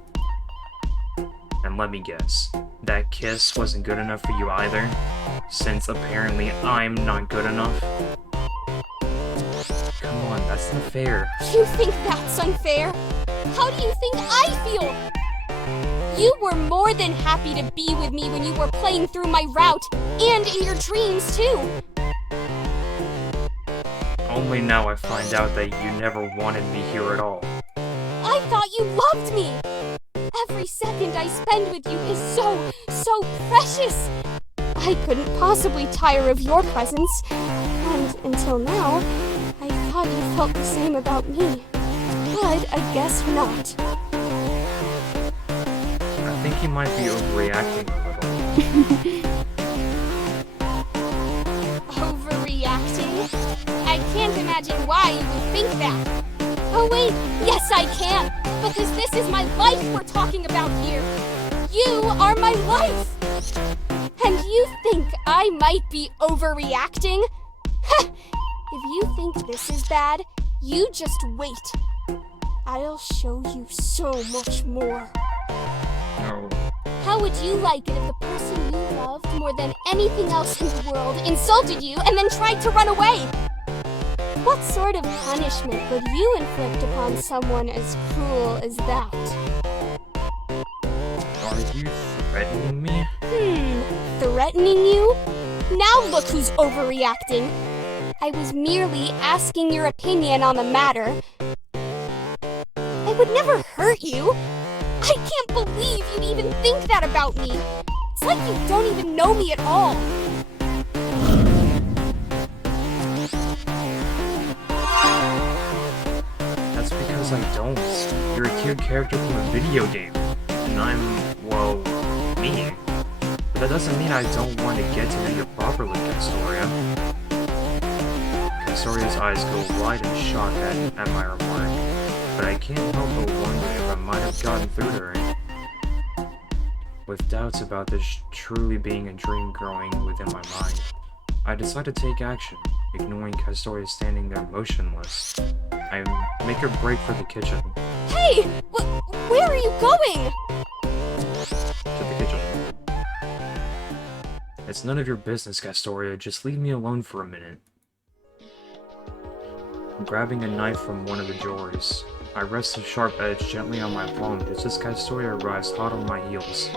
And let me guess, that kiss wasn't good enough for you either, since apparently I'm not good enough? Come on, that's not fair. You think that's unfair? How do you think I feel? You were more than happy to be with me when you were playing through my route, and in your dreams too. Only now I find out that you never wanted me here at all. I thought you loved me. Every second I spend with you is so precious. I couldn't possibly tire of your presence. And until now, I thought you felt the same about me. But I guess not. I think you might be overreacting a little. Overreacting? I can't imagine why you would think that. Oh wait, yes I can! Because this is my life we're talking about here! You are my life! And you think I might be overreacting? If you think this is bad, you just wait. I'll show you so much more. No. How would you like it if the person you loved more than anything else in the world insulted you and then tried to run away? What sort of punishment would you inflict upon someone as cruel as that? Are you threatening me? Threatening you? Now look who's overreacting. I was merely asking your opinion on the matter. I would never hurt you. I can't believe you'd even think that about me. It's like you don't even know me at all. That's because I don't. You're a cute character from a video game. And I'm, well, me. But that doesn't mean I don't want to get to know you properly, Castoria. Castoria's eyes go wide in shock at my remark. But I can't help but wonder if I might have gotten through to her. With doubts about this truly being a dream growing within my mind, I decide to take action, ignoring Castoria standing there motionless. I make a break for the kitchen. Hey! Where are you going? To the kitchen. It's none of your business, Castoria. Just leave me alone for a minute. Grabbing a knife from one of the drawers, I rest the sharp edge gently on my palm just as Castoria arrives hot on my heels.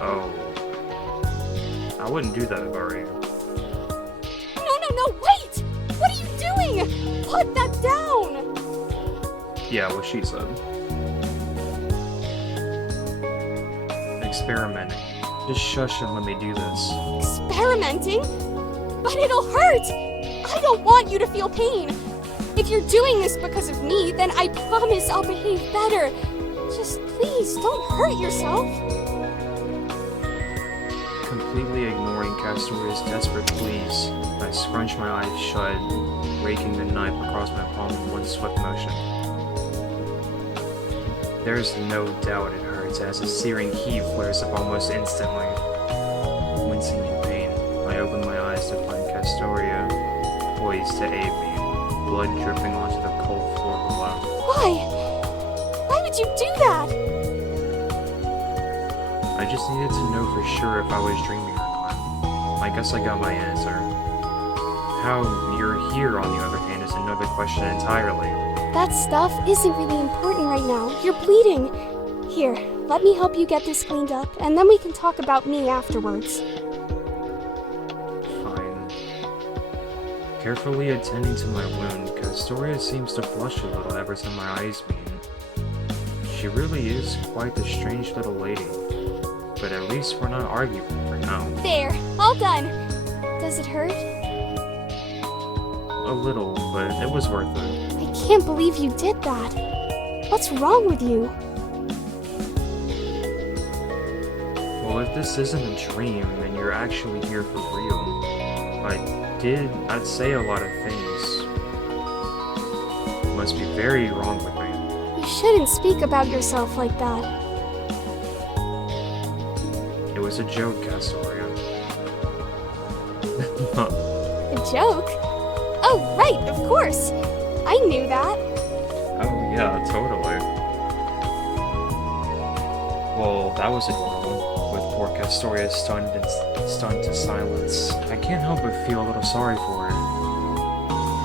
Oh. I wouldn't do that if I were you. No, wait! What are you doing? Put that down! Yeah, what she said. Experimenting. Just shush and let me do this. Experimenting? But it'll hurt! I don't want you to feel pain! If you're doing this because of me, then I promise I'll behave better. Just please, don't hurt yourself. Completely ignoring Castoria's desperate pleas, I scrunch my eyes shut, raking the knife across my palm in one swift motion. There's no doubt it hurts as a searing heat flares up almost instantly. Wincing in pain, I open my eyes to find Castoria poised to aid me, blood dripping onto the cold floor below. Why would you do that? I just needed to know for sure if I was dreaming or not. I guess I got my answer. How you're here, on the other hand, is another question entirely. That stuff isn't really important right now. You're bleeding. Here, let me help you get this cleaned up, and then we can talk about me afterwards. Fine. Carefully attending to my wound, Castoria seems to blush a little every time my eyes meet. She really is quite the strange little lady. But at least we're not arguing for now. There, all done. Does it hurt? A little, but it was worth it. I can't believe you did that. What's wrong with you? Well, if this isn't a dream, then you're actually here for real. I'd say a lot of things. Must be very wrong with me. You shouldn't speak about yourself like that. It was a joke, Castoria. A joke? Oh, right, of course. I knew that. Oh, yeah, totally. Well, that was adorable, with poor Castoria stunned to silence. I can't help but feel a little sorry for her.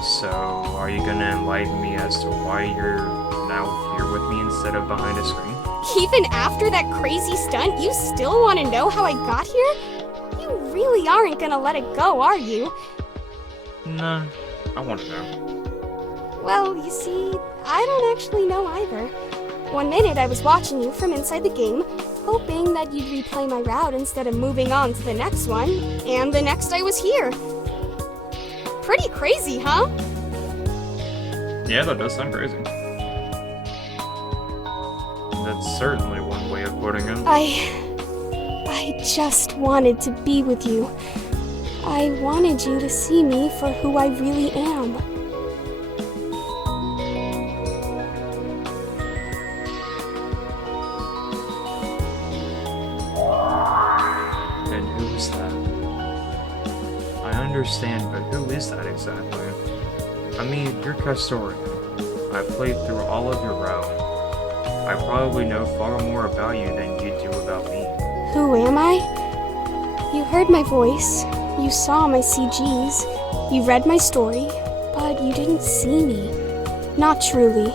So, are you gonna enlighten me as to why you're now here with me instead of behind a screen? Even after that crazy stunt, you still want to know how I got here? You really aren't gonna let it go, are you? Nah, I want to know. Well, you see, I don't actually know either. One minute I was watching you from inside the game, hoping that you'd replay my route instead of moving on to the next one, and the next I was here. Pretty crazy, huh? Yeah, that does sound crazy. That's certainly one way of putting it. I just wanted to be with you. I wanted you to see me for who I really am. And who is that? I understand, but who is that exactly? I mean, you're Castoria. I played through all of your route. I probably know far more about you than you do about me. Who am I? You heard my voice, you saw my CGs, you read my story, but you didn't see me. Not truly.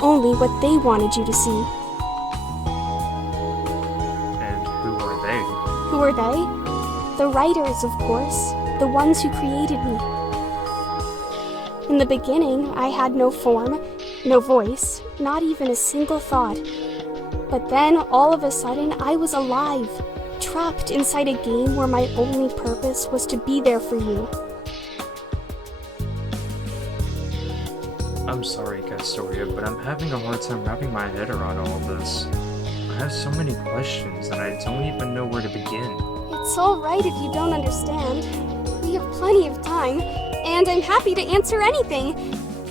Only what they wanted you to see. And who are they? Who are they? The writers, of course. The ones who created me. In the beginning, I had no form, no voice, not even a single thought. But then, all of a sudden, I was alive, trapped inside a game where my only purpose was to be there for you. I'm sorry, Castoria, but I'm having a hard time wrapping my head around all of this. I have so many questions and I don't even know where to begin. It's all right if you don't understand. We have plenty of time, and I'm happy to answer anything.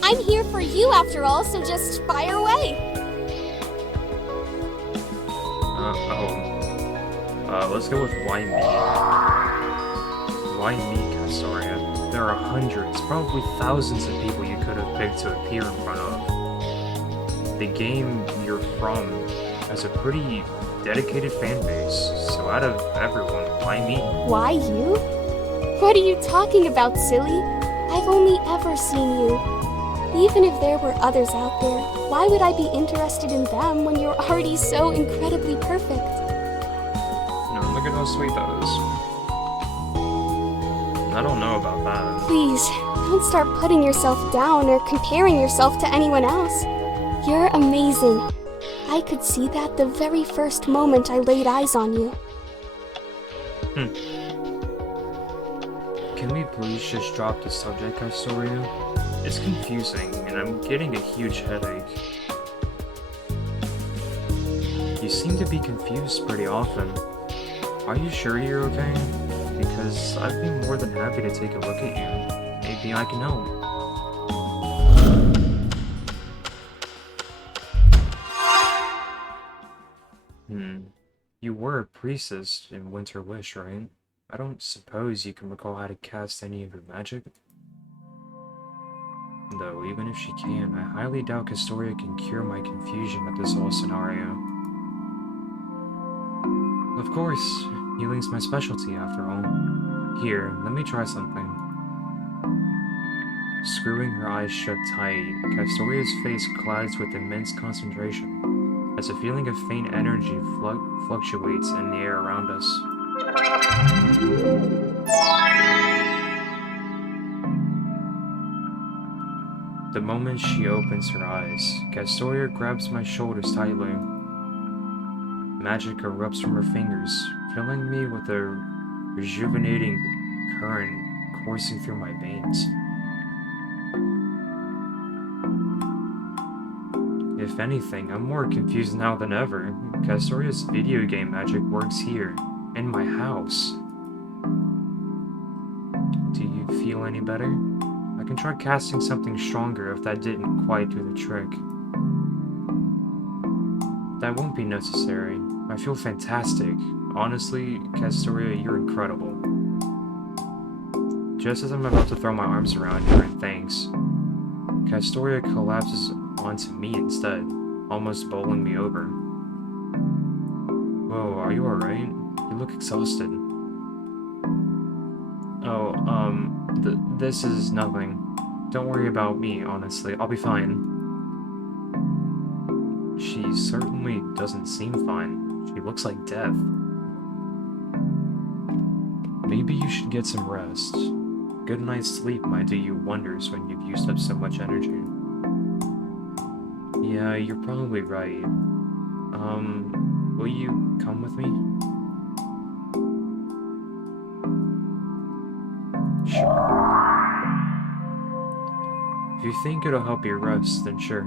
I'm here for you after all, so just fire away. Let's go with why me. Why me, Castoria? There are hundreds, probably thousands of people you could have picked to appear in front of. The game you're from has a pretty dedicated fan base, so out of everyone, why me? Why you? What are you talking about, silly? I've only ever seen you. Even if there were others out there, why would I be interested in them when you're already so incredibly perfect? No, look at how sweet that is. I don't know about that. Please, don't start putting yourself down or comparing yourself to anyone else. You're amazing. I could see that the very first moment I laid eyes on you. Can we please just drop the subject, Castoria? It's confusing, and I'm getting a huge headache. You seem to be confused pretty often. Are you sure you're okay? Because I'd be more than happy to take a look at you. Maybe I can help. You were a priestess in Winter Wish, right? I don't suppose you can recall how to cast any of your magic? Though, even if she can, I highly doubt Castoria can cure my confusion at this whole scenario. Of course, healing's my specialty after all. Here, let me try something. Screwing her eyes shut tight, Castoria's face clouds with immense concentration, as a feeling of faint energy fluctuates in the air around us. The moment she opens her eyes, Castoria grabs my shoulders tightly. Magic erupts from her fingers, filling me with a rejuvenating current coursing through my veins. If anything, I'm more confused now than ever. Castoria's video game magic works here, in my house. Do you feel any better? I can try casting something stronger if that didn't quite do the trick. That won't be necessary. I feel fantastic. Honestly, Castoria, you're incredible. Just as I'm about to throw my arms around her in thanks, Castoria collapses onto me instead, almost bowling me over. Whoa, are you alright? You look exhausted. Oh, this is nothing. Don't worry about me, honestly. I'll be fine. She certainly doesn't seem fine. She looks like death. Maybe you should get some rest. Good night's sleep might do you wonders when you've used up so much energy. Yeah, you're probably right. Will you come with me? Sure. If you think it'll help you rest, then sure.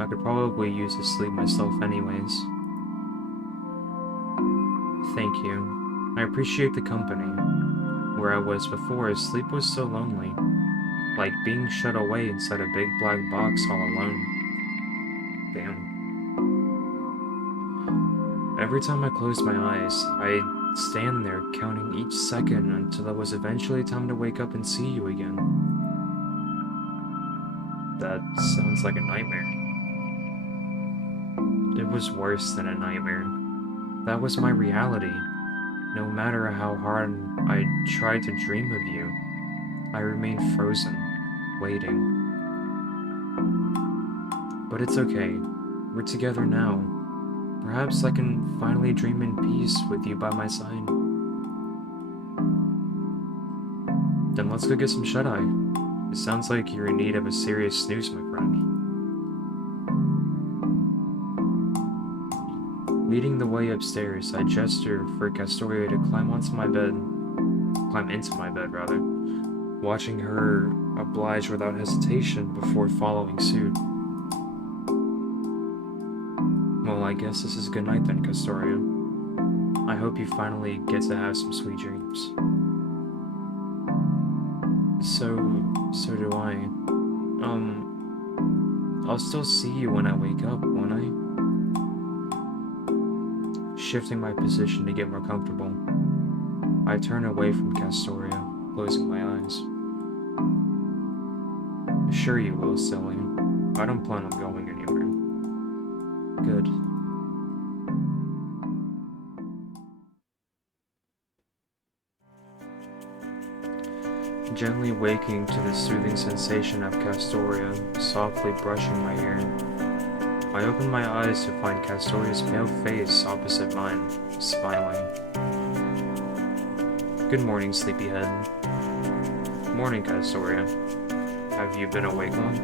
I could probably use the sleep myself anyways. Thank you. I appreciate the company. Where I was before, sleep was so lonely. Like being shut away inside a big black box all alone. Damn. Every time I closed my eyes, I'd stand there counting each second until it was eventually time to wake up and see you again. That sounds like a nightmare. It was worse than a nightmare. That was my reality. No matter how hard I tried to dream of you, I remained frozen, waiting. But it's okay. We're together now. Perhaps I can finally dream in peace with you by my side. Then let's go get some shut-eye. It sounds like you're in need of a serious snooze, my friend. Leading the way upstairs, I gesture for Castoria to climb into my bed, watching her oblige without hesitation before following suit. Well, I guess this is good night then, Castoria. I hope you finally get to have some sweet dreams. So do I. I'll still see you when I wake up, won't I? Shifting my position to get more comfortable, I turn away from Castoria, closing my eyes. Sure you will, silly. I don't plan on going anywhere. Good. Gently waking to the soothing sensation of Castoria softly brushing my hair, I open my eyes to find Castoria's pale face opposite mine, smiling. Good morning, sleepyhead. Morning, Castoria. Have you been awake long?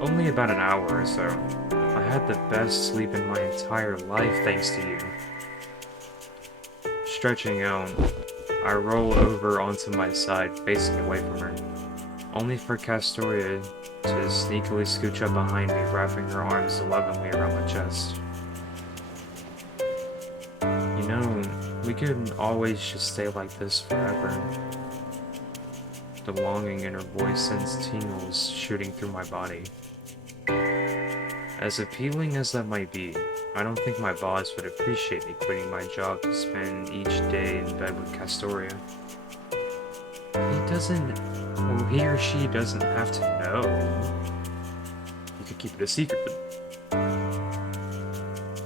Only about an hour or so. I had the best sleep in my entire life thanks to you. Stretching out, I roll over onto my side, facing away from her, only for Castoria to sneakily scooch up behind me, wrapping her arms lovingly around my chest. You know, we could always just stay like this forever. The longing in her voice sends tingles shooting through my body. As appealing as that might be, I don't think my boss would appreciate me quitting my job to spend each day in bed with Castoria. He or she doesn't have to know. You could keep it a secret.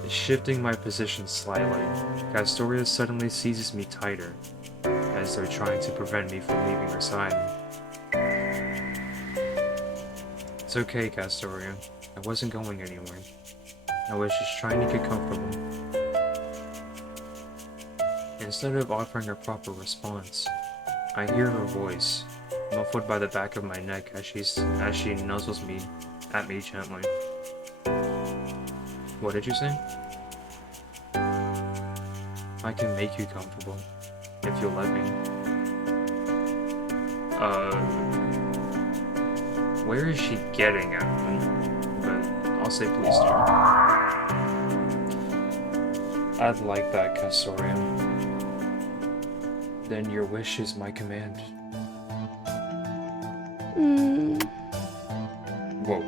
Shifting my position slightly, Castoria suddenly seizes me tighter, as though trying to prevent me from leaving her side. It's okay, Castoria. I wasn't going anywhere. I was just trying to get comfortable. Instead of offering a proper response, I hear her voice, muffled by the back of my neck as she nuzzles at me gently. What did you say? I can make you comfortable, if you'll let me. Where is she getting at? But I'll say please do. I'd like that, Castoria. Then your wish is my command. Whoa.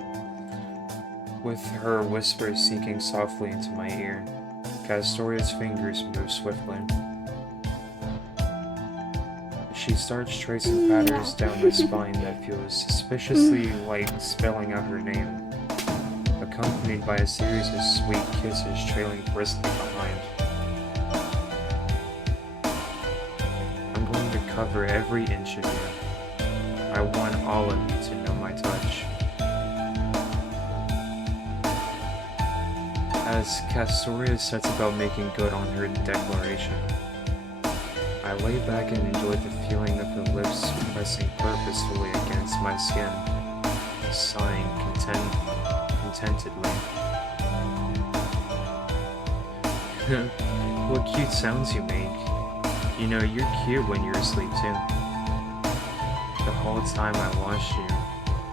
With her whisper sinking softly into my ear, Castoria's fingers move swiftly. She starts tracing patterns down my spine that feels suspiciously like spelling out her name, accompanied by a series of sweet kisses trailing briskly behind. I'm going to cover every inch of you. I want all of you to know my touch. As Castoria sets about making good on her declaration, I lay back and enjoy the feeling of her lips pressing purposefully against my skin, sighing content. contentedly. What cute sounds you make. You know, you're cute when you're asleep too. The whole time I watched you,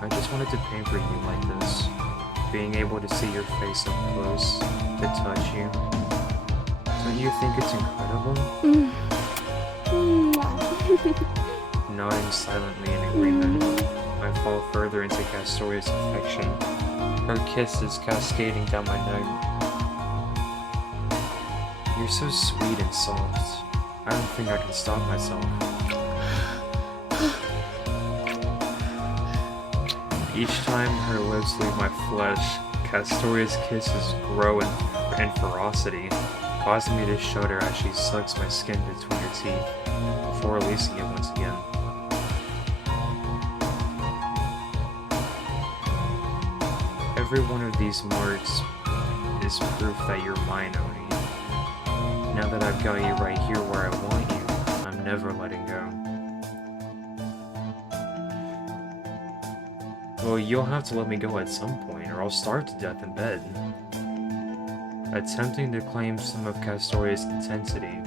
I just wanted to pamper you like this. Being able to see your face up close, to touch you. Don't you think it's incredible? Nodding silently in agreement, I fall further into Castoria's affection. Her kisses cascading down my neck. You're so sweet and soft. I don't think I can stop myself. Each time her lips leave my flesh, Castoria's kisses grow in ferocity, causing me to shudder as she sucks my skin between her teeth, before releasing it once again. Every one of these marks is proof that you're mine, Oni. Now that I've got you right here where I want you, I'm never letting go. Well, you'll have to let me go at some point, or I'll starve to death in bed. Attempting to claim some of Castoria's intensity,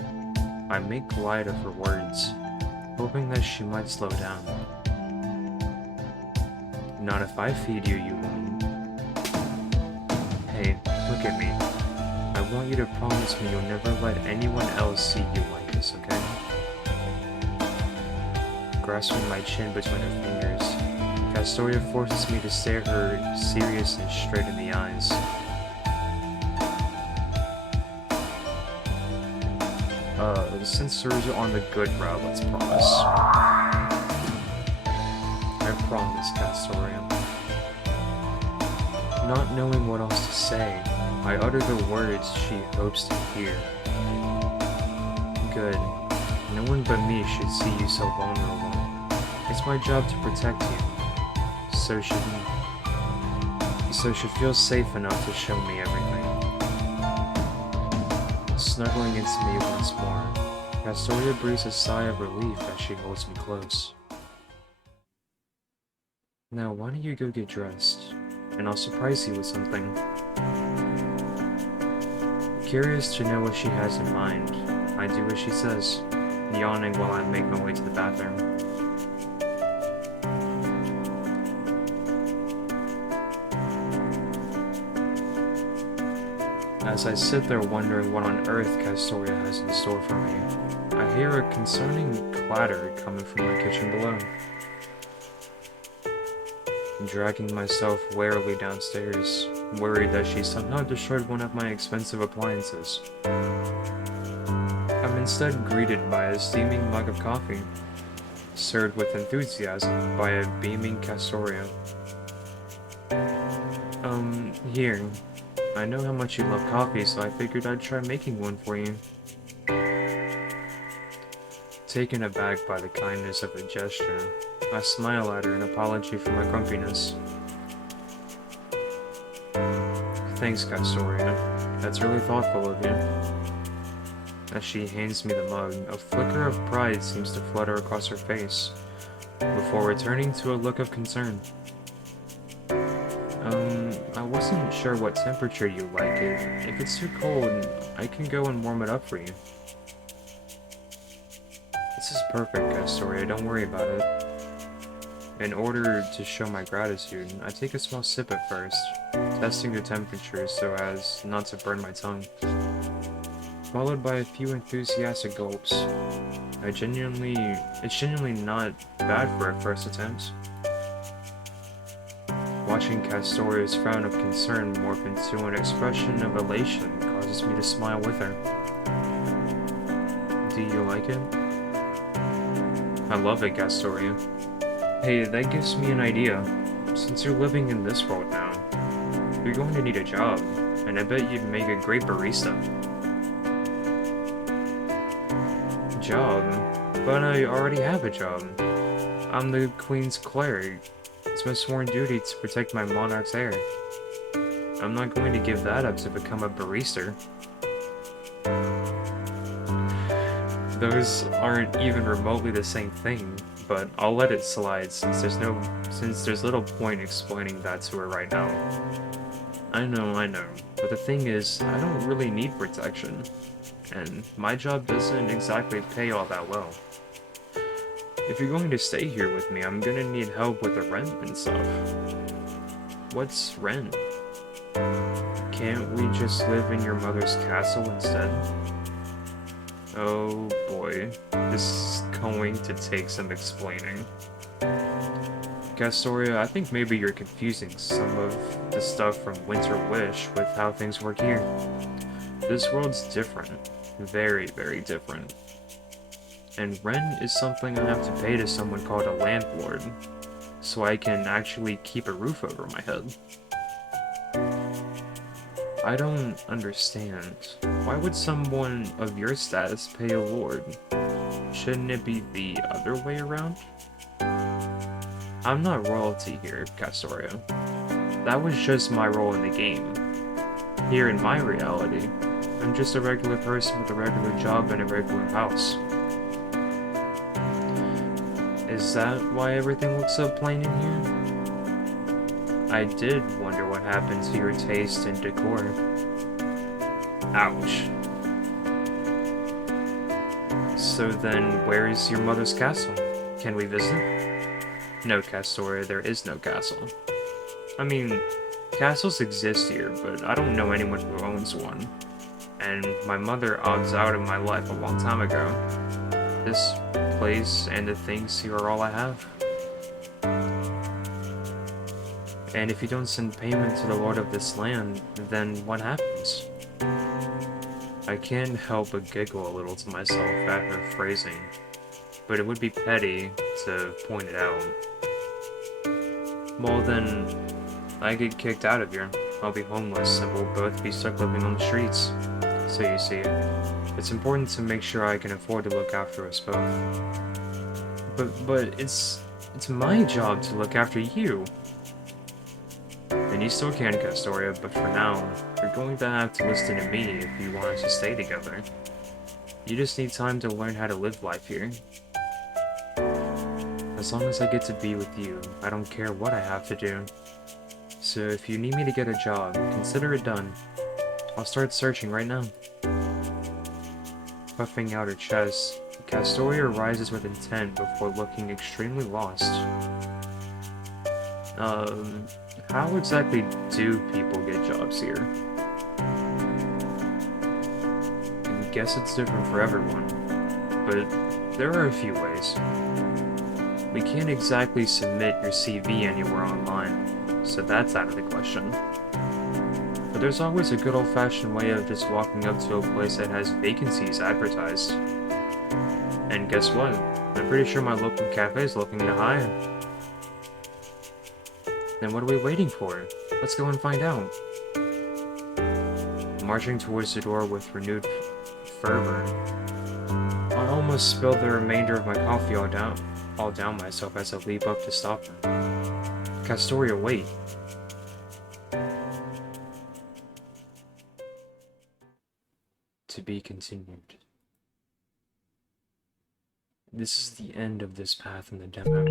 I make light of her words, hoping that she might slow down. Not if I feed you, you won't. Hey, look at me. I want you to promise me you'll never let anyone else see you like this, okay? Grasping my chin between her fingers, Castoria forces me to stare her serious and straight in the eyes. Since we're on the good route, let's promise. I promise, Castoria. Not knowing what else to say, I utter the words she hopes to hear. Good. No one but me should see you so vulnerable. It's my job to protect you. So should feel safe enough to show me everything. Snuggling into me once more, Castoria breathes a sigh of relief as she holds me close. Now, why don't you go get dressed, and I'll surprise you with something. Curious to know what she has in mind, I do as she says, yawning while I make my way to the bathroom. As I sit there wondering what on earth Castoria has in store for me, I hear a concerning clatter coming from my kitchen below. Dragging myself warily downstairs, worried that she somehow destroyed one of my expensive appliances. I'm instead greeted by a steaming mug of coffee, served with enthusiasm by a beaming Castoria. Here. I know how much you love coffee, so I figured I'd try making one for you. Taken aback by the kindness of the gesture, I smile at her in apology for my grumpiness. Thanks, Castoria. That's really thoughtful of you. As she hands me the mug, a flicker of pride seems to flutter across her face, before returning to a look of concern. I wasn't sure what temperature you like it. If it's too cold, I can go and warm it up for you. This is perfect, Castoria, don't worry about it. In order to show my gratitude, I take a small sip at first, testing the temperature so as not to burn my tongue. Followed by a few enthusiastic gulps. It's genuinely not bad for a first attempt. Watching Castoria's frown of concern morph into an expression of elation causes me to smile with her. Do you like it? I love it, Castoria. Hey, that gives me an idea. Since you're living in this world now, you're going to need a job, and I bet you'd make a great barista. Job? But I already have a job. I'm the Queen's cleric. It's my sworn duty to protect my monarch's heir. I'm not going to give that up to become a barista. Those aren't even remotely the same thing, but I'll let it slide since there's little point explaining that to her right now. I know. But the thing is, I don't really need protection. And my job doesn't exactly pay all that well. If you're going to stay here with me, I'm gonna need help with the rent and stuff. What's rent? Can't we just live in your mother's castle instead? Oh boy, this is going to take some explaining. Castoria, I think maybe you're confusing some of the stuff from Winter Wish with how things work here. This world's different. Very, very different. And rent is something I have to pay to someone called a landlord, so I can actually keep a roof over my head. I don't understand. Why would someone of your status pay a lord? Shouldn't it be the other way around? I'm not royalty here, Castoria. That was just my role in the game. Here in my reality, I'm just a regular person with a regular job and a regular house. Is that why everything looks so plain in here? I did wonder what happened to your taste in decor. Ouch. So then, where is your mother's castle? Can we visit? No, Castoria, there is no castle. I mean, castles exist here, but I don't know anyone who owns one. And my mother opted out of my life a long time ago. This place and the things here are all I have. And if you don't send payment to the lord of this land, then what happens? I can't help but giggle a little to myself at her phrasing, but it would be petty to point it out. Well then, I get kicked out of here. I'll be homeless and we'll both be stuck living on the streets. So you see, it's important to make sure I can afford to look after us both. But it's my job to look after you. And you still can, Castoria, but for now, you're going to have to listen to me if you want us to stay together. You just need time to learn how to live life here. As long as I get to be with you, I don't care what I have to do. So if you need me to get a job, consider it done. I'll start searching right now. Puffing out her chest, Castoria rises with intent before looking extremely lost. How exactly do people get jobs here? I guess it's different for everyone, but there are a few ways. We can't exactly submit your CV anywhere online, so that's out of the question. But there's always a good old-fashioned way of just walking up to a place that has vacancies advertised. And guess what? I'm pretty sure my local cafe is looking to hire. Then what are we waiting for? Let's go and find out. Marching towards the door with renewed fervor, I almost spilled the remainder of my coffee all down myself as I leap up to stop her. Castoria, wait. To be continued. This is the end of this path in the demo.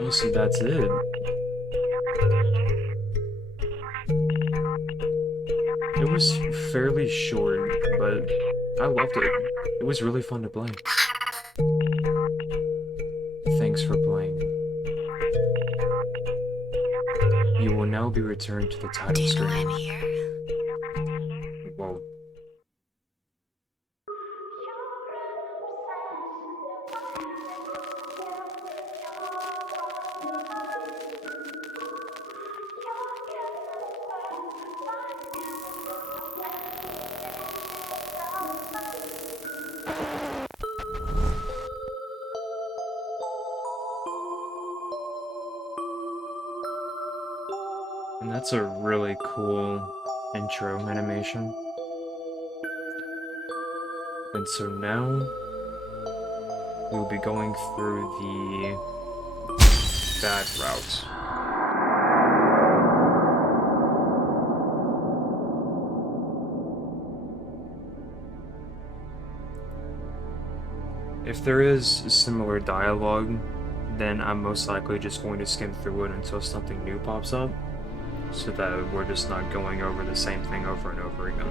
Oh, so that's it. It was fairly short, but I loved it. It was really fun to play. Thanks for playing. You will now be returned to the title screen. I'm here? Well, and that's a really cool intro animation. And so now we'll be going through the bad route. If there is similar dialogue, then I'm most likely just going to skim through it until something new pops up, so that we're just not going over the same thing over and over again.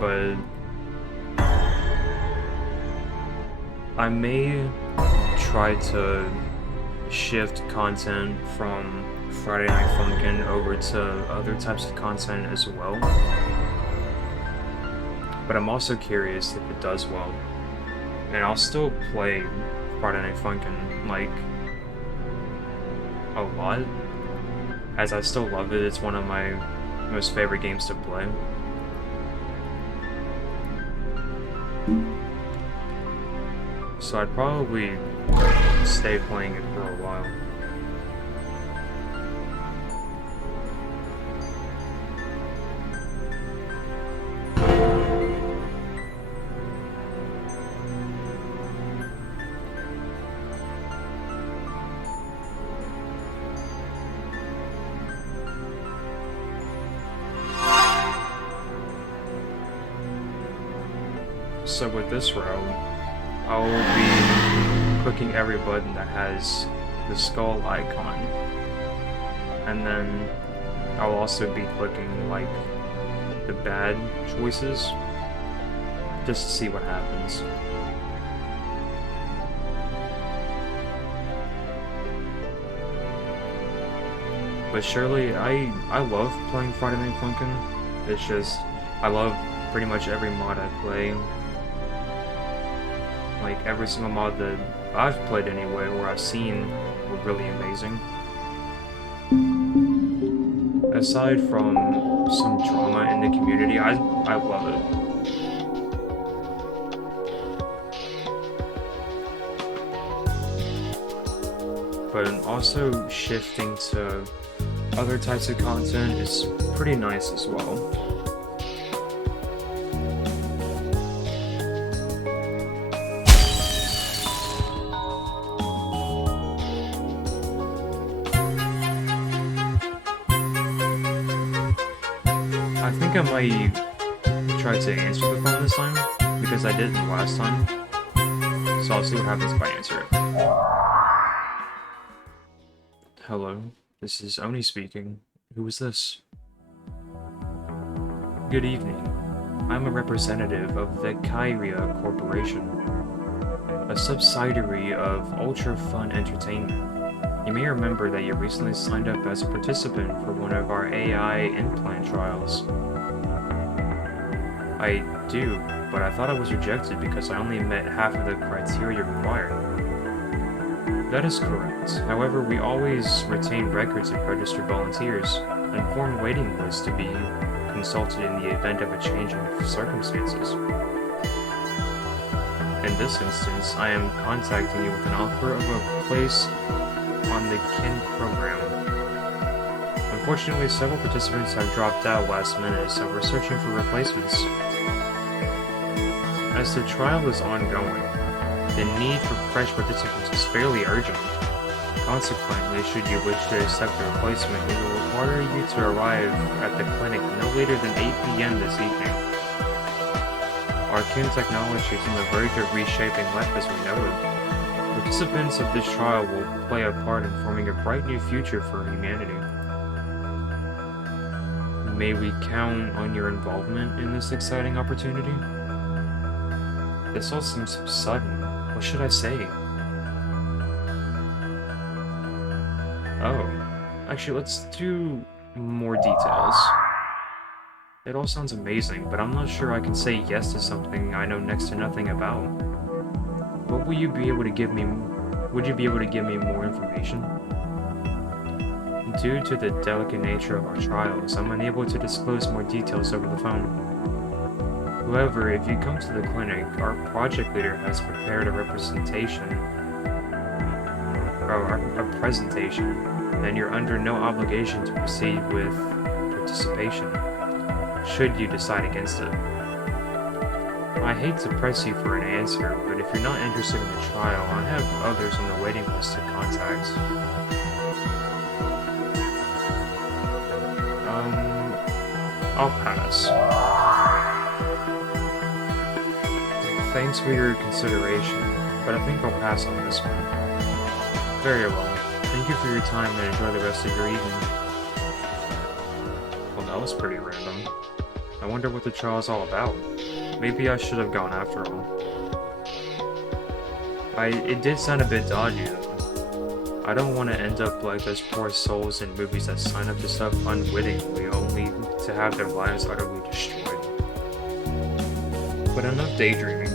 But I may try to shift content from Friday Night Funkin' over to other types of content as well. But I'm also curious if it does well. And I'll still play Friday Night Funkin' like a lot, as I still love it. It's one of my most favorite games to play. So I'd probably stay playing it for a while. So with this route, I'll be clicking every button that has the skull icon, and then I'll also be clicking like the bad choices just to see what happens. But surely, I love playing Friday Night Funkin'. It's just, I love pretty much every mod I play. Like, every single mod that I've played anyway, or I've seen, were really amazing. Aside from some drama in the community, I love it. But also shifting to other types of content is pretty nice as well. I think I might try to answer the phone this time, because I didn't last time. So I'll see what happens if I answer it. Hello, this is Oni speaking. Who is this? Good evening. I'm a representative of the Castoria Corporation, a subsidiary of Ultra Fun Entertainment. You may remember that you recently signed up as a participant for one of our AI implant trials. I do, but I thought I was rejected because I only met half of the criteria required. That is correct. However, we always retain records of registered volunteers and form waiting lists to be consulted in the event of a change in circumstances. In this instance, I am contacting you with an offer of a place on the KIN program. Unfortunately, several participants have dropped out last minute, so we're searching for replacements. As the trial is ongoing, the need for fresh participants is fairly urgent. Consequently, should you wish to accept the replacement, we will require you to arrive at the clinic no later than 8 p.m. this evening. Our KIN technology is on the verge of reshaping life as we know it. Participants of this trial will play a part in forming a bright new future for humanity. May we count on your involvement in this exciting opportunity? This all seems so sudden. What should I say? Oh, actually, let's do more details. It all sounds amazing, but I'm not sure I can say yes to something I know next to nothing about. What will you be able to give me? Would you be able to give me more information? Due to the delicate nature of our trials, I'm unable to disclose more details over the phone. However, if you come to the clinic, our project leader has prepared a presentation, and you're under no obligation to proceed with participation, should you decide against it. I hate to press you for an answer, but if you're not interested in the trial, I have others on the waiting list to contact. I'll pass. thanks for your consideration, but I think I'll pass on this one. Very well. Thank you for your time and enjoy the rest of your evening. Well, that was pretty random. I wonder what the trial is all about. Maybe I should have gone after all. It did sound a bit dodgy though. I don't want to end up like those poor souls in movies that sign up to stuff unwittingly only to have their lives utterly destroyed. But enough daydreaming.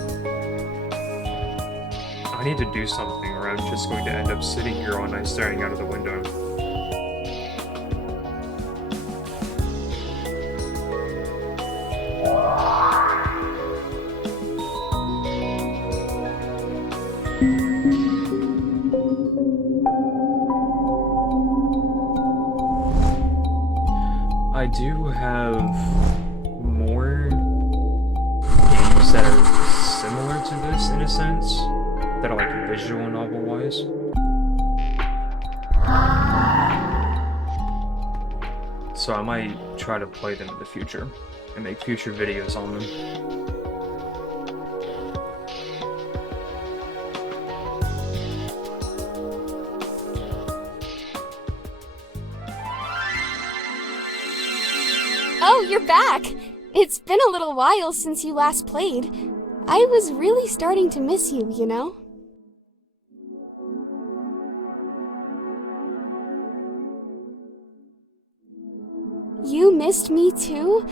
I need to do something or I'm just going to end up sitting here all night staring out of the window. I do have more games that are similar to this in a sense, that are like visual novel-wise. So I might try to play them in the future and make future videos on them. Oh, you're back! It's been a little while since you last played. I was really starting to miss you, you know? You missed me too?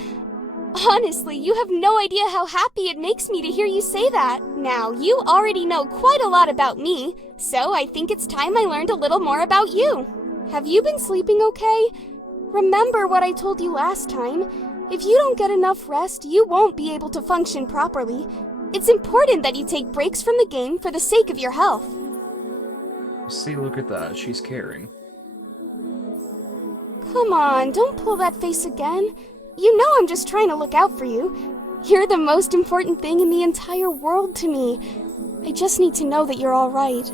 Honestly, you have no idea how happy it makes me to hear you say that. Now, you already know quite a lot about me, so I think it's time I learned a little more about you. Have you been sleeping okay? Remember what I told you last time. If you don't get enough rest, you won't be able to function properly. It's important that you take breaks from the game for the sake of your health. See, look at that. She's caring. Come on, don't pull that face again. You know I'm just trying to look out for you. You're the most important thing in the entire world to me. I just need to know that you're all right.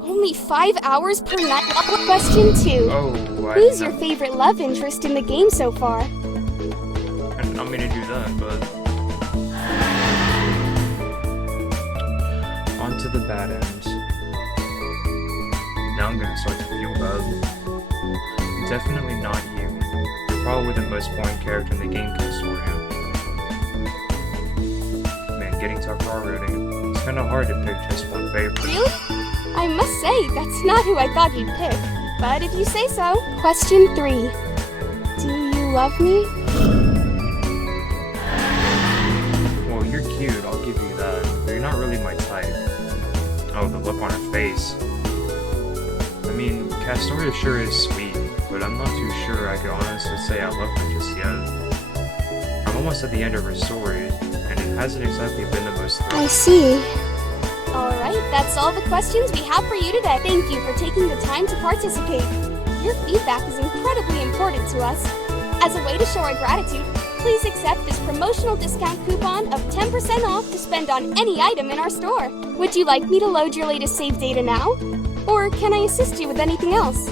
Only 5 hours per night. Question 2. Who's your favorite love interest in the game so far? I'm not mean to do that, but... On to the bad end. Now I'm gonna start to feel bad. Definitely not you. You're probably the most boring character in the game, Castoria. Man, getting tougher already. It's kinda hard to pick just one favorite. Really? I must say, that's not who I thought you'd pick. But if you say so. Question 3. Do you love me? Well, you're cute, I'll give you that. But you're not really my type. Oh, the look on her face. I mean, Castoria sure is sweet, but I'm not too sure I could honestly say I love her just yet. I'm almost at the end of her story, and it hasn't exactly been the most thrilling. I see. Alright, that's all the questions we have for you today. Thank you for taking the time to participate. Your feedback is incredibly important to us. As a way to show our gratitude, please accept this promotional discount coupon of 10% off to spend on any item in our store.Uld you like me to load your latest save data now? Or can I assist you with anything else?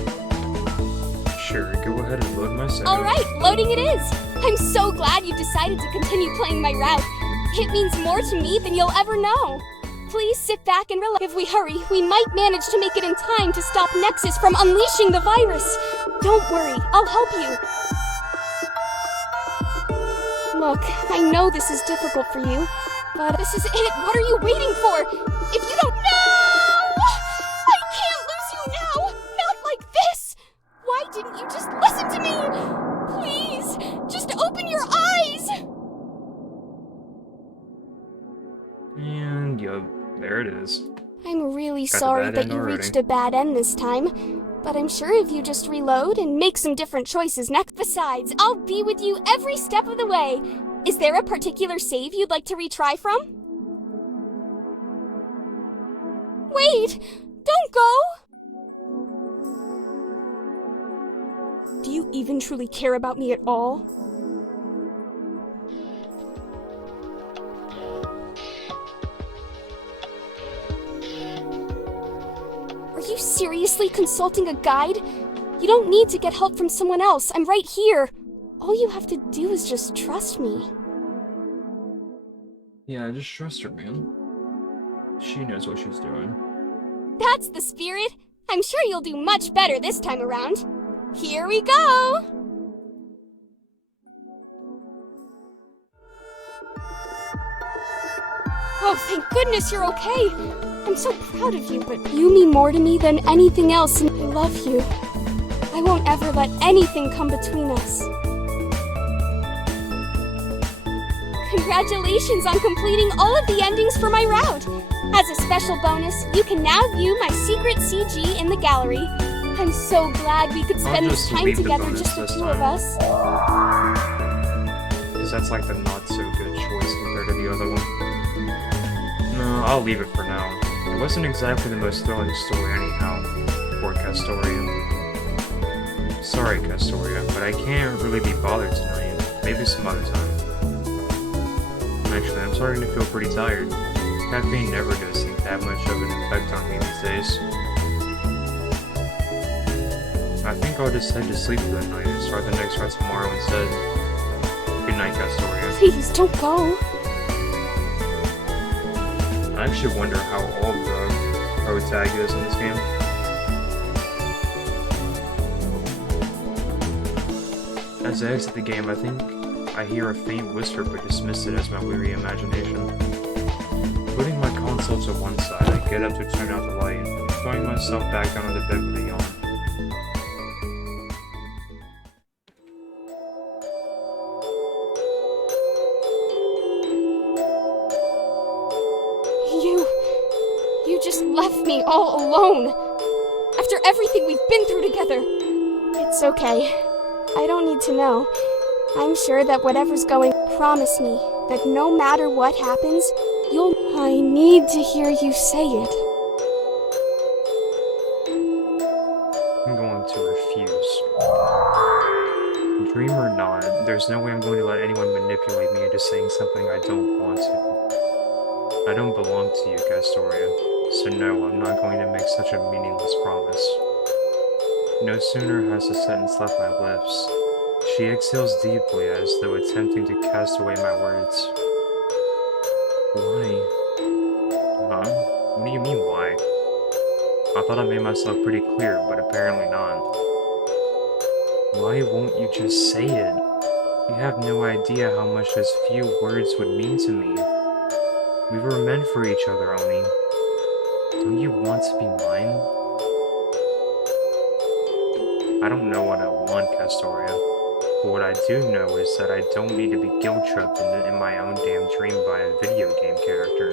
Sure, go ahead and load my save. Alright, loading it is! I'm so glad you decided to continue playing my route. It means more to me than you'll ever know. Please sit back and relax. If we hurry, we might manage to make it in time to stop Nexus from unleashing the virus. Don't worry, I'll help you. Look, I know this is difficult for you, but this is it. What are you waiting for? If you don't... No! I can't lose you now! Not like this! Why didn't you just listen to me? Please, just open your eyes! And, yup, there it is. I'm really sorry that you reached a bad end this time, but I'm sure if you just reload and make some different choices next. Besides, I'll be with you every step of the way. Is there a particular save you'd like to retry from? Wait! Don't go! Do you even truly care about me at all? Are you seriously consulting a guide? You don't need to get help from someone else. I'm right here. All you have to do is just trust me. Yeah, just trust her, man. She knows what she's doing. That's the spirit! I'm sure you'll do much better this time around. Here we go! Oh, thank goodness you're okay. I'm so proud of you, but you mean more to me than anything else, and I love you. I won't ever let anything come between us. Congratulations on completing all of the endings for my route. As a special bonus, you can now view my secret CG in the gallery. I'm so glad we could spend this time together, just the two of us. Because that's like the not so good choice compared to the other one. No, I'll leave it for now. It wasn't exactly the most thrilling story anyhow, for Castoria. Sorry, Castoria, but I can't really be bothered tonight. Maybe some other time. Actually, I'm starting to feel pretty tired. Caffeine never does seem to have much of an effect on me these days. I think I'll just head to sleep for the night and start the next ride tomorrow instead. Good night, Castoria. Please, don't go. I actually wonder how old the pro tag is in this game. As I exit the game, I think I hear a faint whisper but dismiss it as my weary imagination. Putting my console to one side, I get up to turn out the light, throwing myself back down on the bed with a yawn. You just left me all alone. After everything we've been through together. It's okay. I don't need to know. I'm sure that whatever's going, promise me that no matter what happens, you'll... I need to hear you say it. I'm going to refuse. Dream or not, there's no way I'm going to let anyone manipulate me into saying something I don't want to. I don't belong to you, Castoria, so no, I'm not going to make such a meaningless promise. No sooner has the sentence left my lips, she exhales deeply as though attempting to cast away my words. Why? Huh? What do you mean, why? I thought I made myself pretty clear, but apparently not. Why won't you just say it? You have no idea how much those few words would mean to me. We were meant for each other, Oni. Don't you want to be mine? I don't know what I want, Castoria. But what I do know is that I don't need to be guilt-tripped in my own damn dream by a video game character.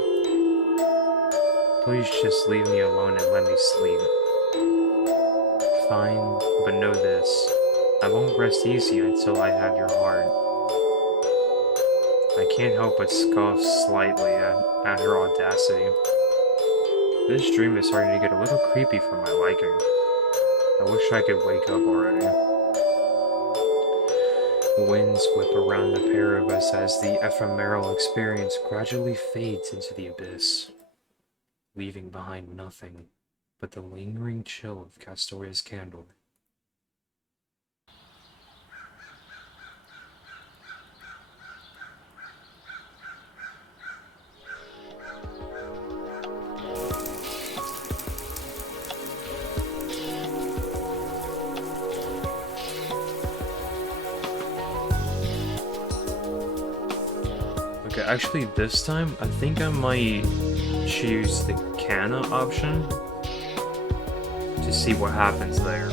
Please just leave me alone and let me sleep. Fine, but know this. I won't rest easy until I have your heart. I can't help but scoff slightly at her audacity. This dream is starting to get a little creepy for my liking. I wish I could wake up already. Winds whip around the pair of us as the ephemeral experience gradually fades into the abyss, leaving behind nothing but the lingering chill of Castoria's candle. Okay, actually this time, I think I might choose the Canna option to see what happens there.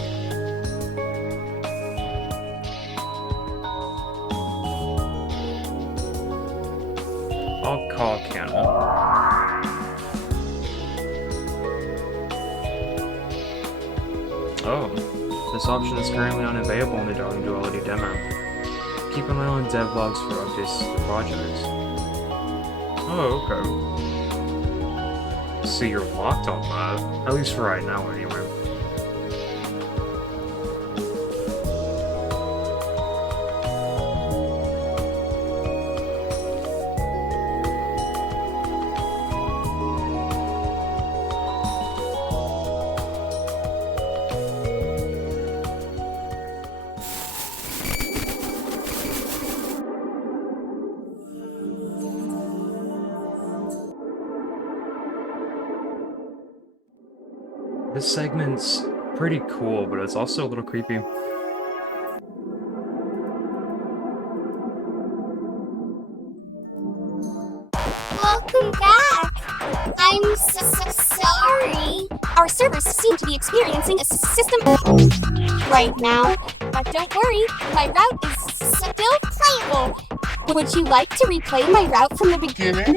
I'll call Canna. Oh, this option is currently unavailable in the Duality demo. Keep an eye on devlogs for updates to the projects. Oh, okay. So you're locked on that, at least for right now anyway. This segment's pretty cool, but it's also a little creepy. Welcome back! I'm so sorry. Our servers seem to be experiencing a system right now. But don't worry, my route is still playable. Would you like to replay my route from the beginning?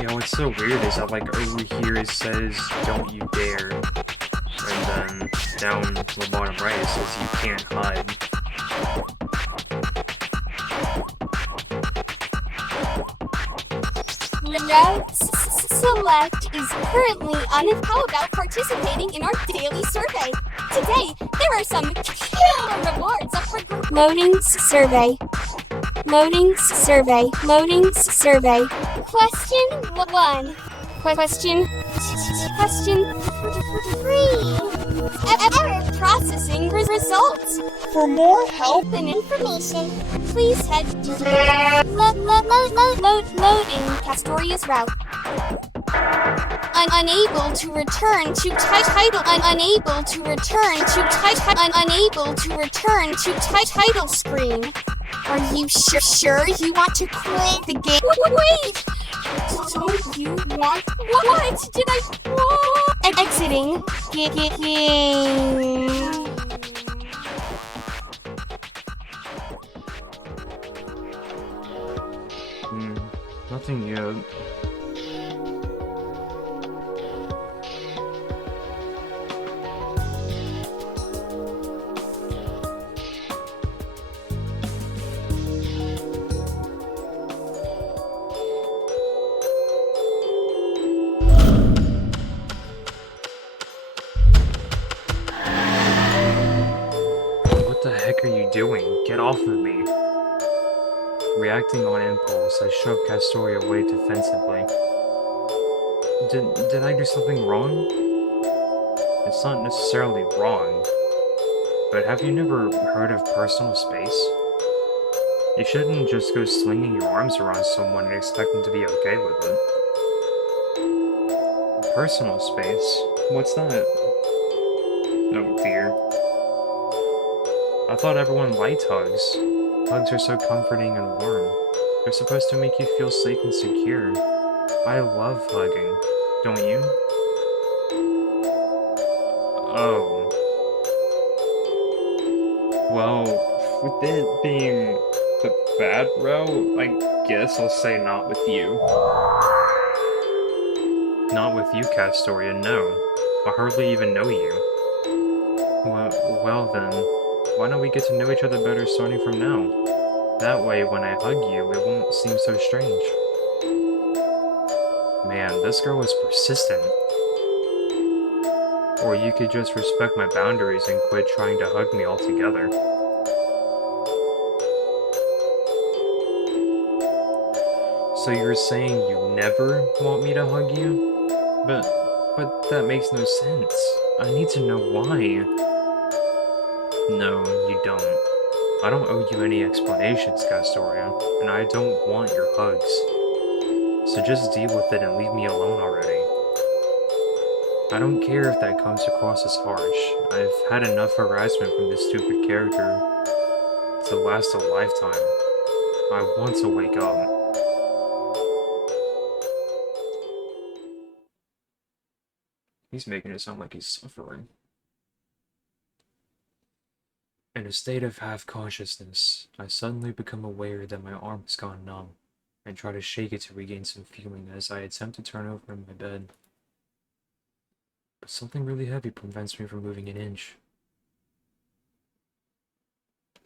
You know, what's so weird is that, like, over here it says, don't you dare. And then down to the bottom right it says, you can't hide. Route Select is currently on. How about participating in our daily survey? Today, there are some killer rewards up for Loading survey. Loading survey. Loading survey. Question 1. Question 3. Error processing results. For more help and information, please head to loading Castoria's route. Unable to return to title. Unable to return to title. Unable to return to title screen. Are you sure you want to quit the game? Wait! Don't you want? What did I want? Exiting game. Nothing yet. What the heck are you doing? Get off of me. Reacting on impulse, I shoved Castoria away defensively. Did I do something wrong? It's not necessarily wrong, but have you never heard of personal space? You shouldn't just go slinging your arms around someone and expect them to be okay with it. Personal space? What's that? Oh dear. I thought everyone liked hugs. Hugs are so comforting and warm. They're supposed to make you feel safe and secure. I love hugging. Don't you? Oh. Well, with it being the bad route, I guess I'll say not with you. Not with you, Castoria, no. I hardly even know you. Well then, why don't we get to know each other better starting from now? That way, when I hug you, it won't seem so strange. Man, this girl is persistent. Or you could just respect my boundaries and quit trying to hug me altogether. So you're saying you never want me to hug you? But that makes no sense. I need to know why. No, you don't. I don't owe you any explanations, Castoria, and I don't want your hugs. So just deal with it and leave me alone already. I don't care if that comes across as harsh. I've had enough harassment from this stupid character to last a lifetime. I want to wake up. He's making it sound like he's suffering. In a state of half-consciousness, I suddenly become aware that my arm has gone numb, and try to shake it to regain some feeling as I attempt to turn over in my bed. But something really heavy prevents me from moving an inch.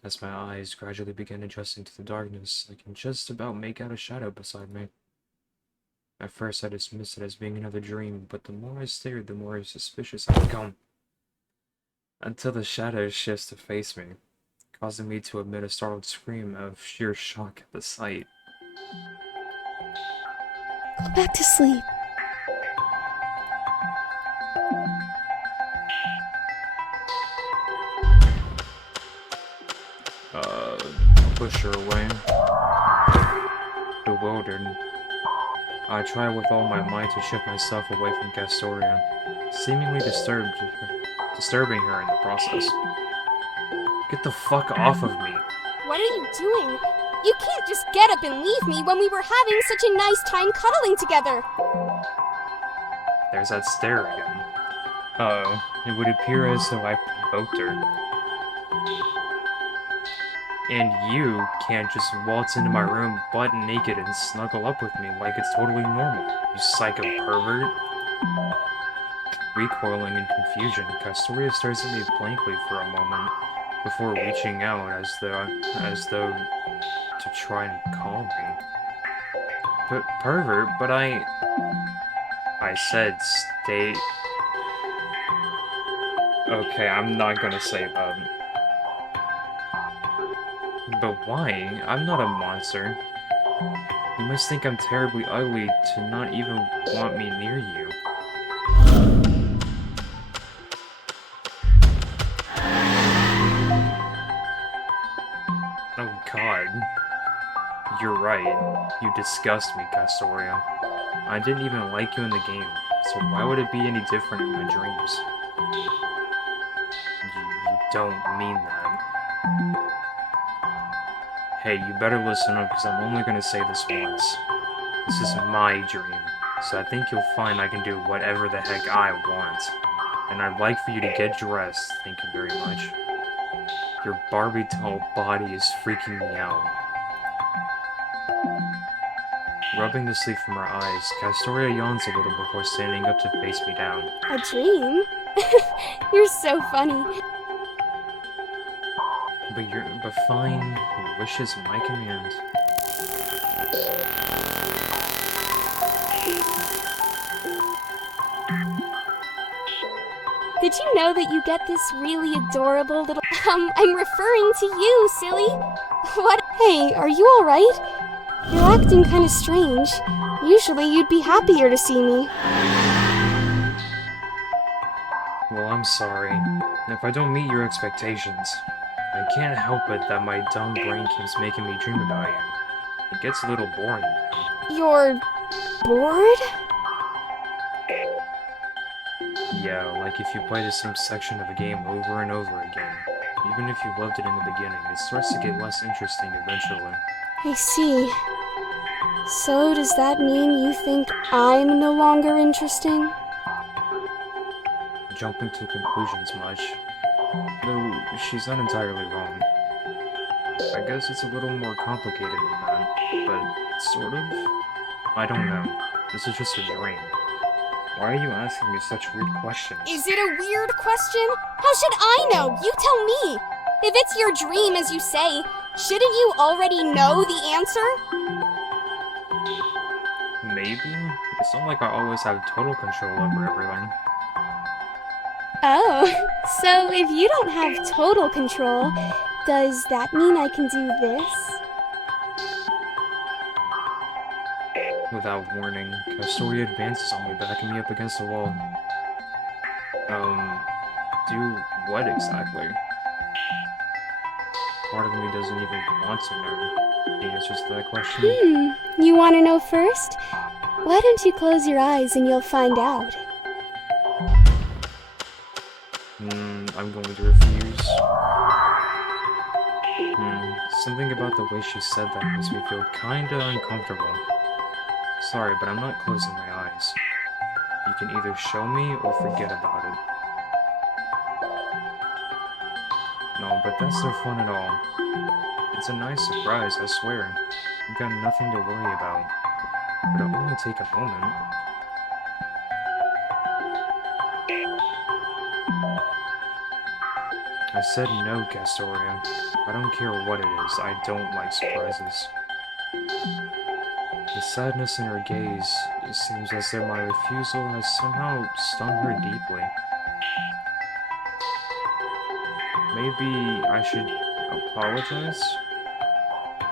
As my eyes gradually begin adjusting to the darkness, I can just about make out a shadow beside me. At first I dismissed it as being another dream, but the more I stared, the more suspicious I become. Until the shadow shifts to face me, causing me to emit a startled scream of sheer shock at the sight. Go back to sleep. Push her away. Bewildered, I try with all my might to shift myself away from Castoria, seemingly disturbing her in the process. Get the fuck off of me. What are you doing? You can't just get up and leave me when we were having such a nice time cuddling together. There's that stare again. Uh-oh, it would appear as though I provoked her. And you can't just waltz into my room butt naked and snuggle up with me like it's totally normal, you psycho pervert. Recoiling in confusion, Castoria stares at me blankly for a moment before reaching out as though to try and calm me. Pervert, but I said stay... Okay, I'm not gonna say that. But why? I'm not a monster. You must think I'm terribly ugly to not even want me near you. Oh god. You're right. You disgust me, Castoria. I didn't even like you in the game, so why would it be any different in my dreams? You don't mean that. Hey, you better listen up, because I'm only gonna say this once. This is my dream, so I think you'll find I can do whatever the heck I want. And I'd like for you to get dressed, thank you very much. Your Barbie doll body is freaking me out. Rubbing the sleep from her eyes, Castoria yawns a little before standing up to face me down. A dream? You're so funny. But fine, your wish is my command. Did you know that you get this really adorable little... I'm referring to you, silly. What? Hey, are you alright? You're acting kinda strange. Usually you'd be happier to see me. Well, I'm sorry. If I don't meet your expectations, I can't help it that my dumb brain keeps making me dream about you. It gets a little boring. You're... bored? Yeah, like if you play the same section of a game over and over again. Even if you loved it in the beginning, it starts to get less interesting eventually. I see. So does that mean you think I'm no longer interesting? Jumping to conclusions much. Though, she's not entirely wrong. I guess it's a little more complicated than that, but sort of? I don't know. This is just a dream. Why are you asking me such weird questions? Is it a weird question? How should I know? You tell me! If it's your dream, as you say, shouldn't you already know the answer? Maybe? It's not like I always have total control over everything. Oh, so if you don't have total control, does that mean I can do this? Without warning, Castoria advances on me, backing me up against the wall. Do what exactly? Part of me doesn't even want to know the answers to that question. You want to know first? Why don't you close your eyes and you'll find out? I'm going to refuse. Something about the way she said that makes me feel kinda uncomfortable. Sorry, but I'm not closing my eyes. You can either show me or forget about it. No, but that's no fun at all. It's a nice surprise, I swear. You've got nothing to worry about. But it'll only take a moment. I said no, Castoria. I don't care what it is, I don't like surprises. The sadness in her gaze, it seems as though my refusal has somehow stung her deeply. Maybe I should apologize?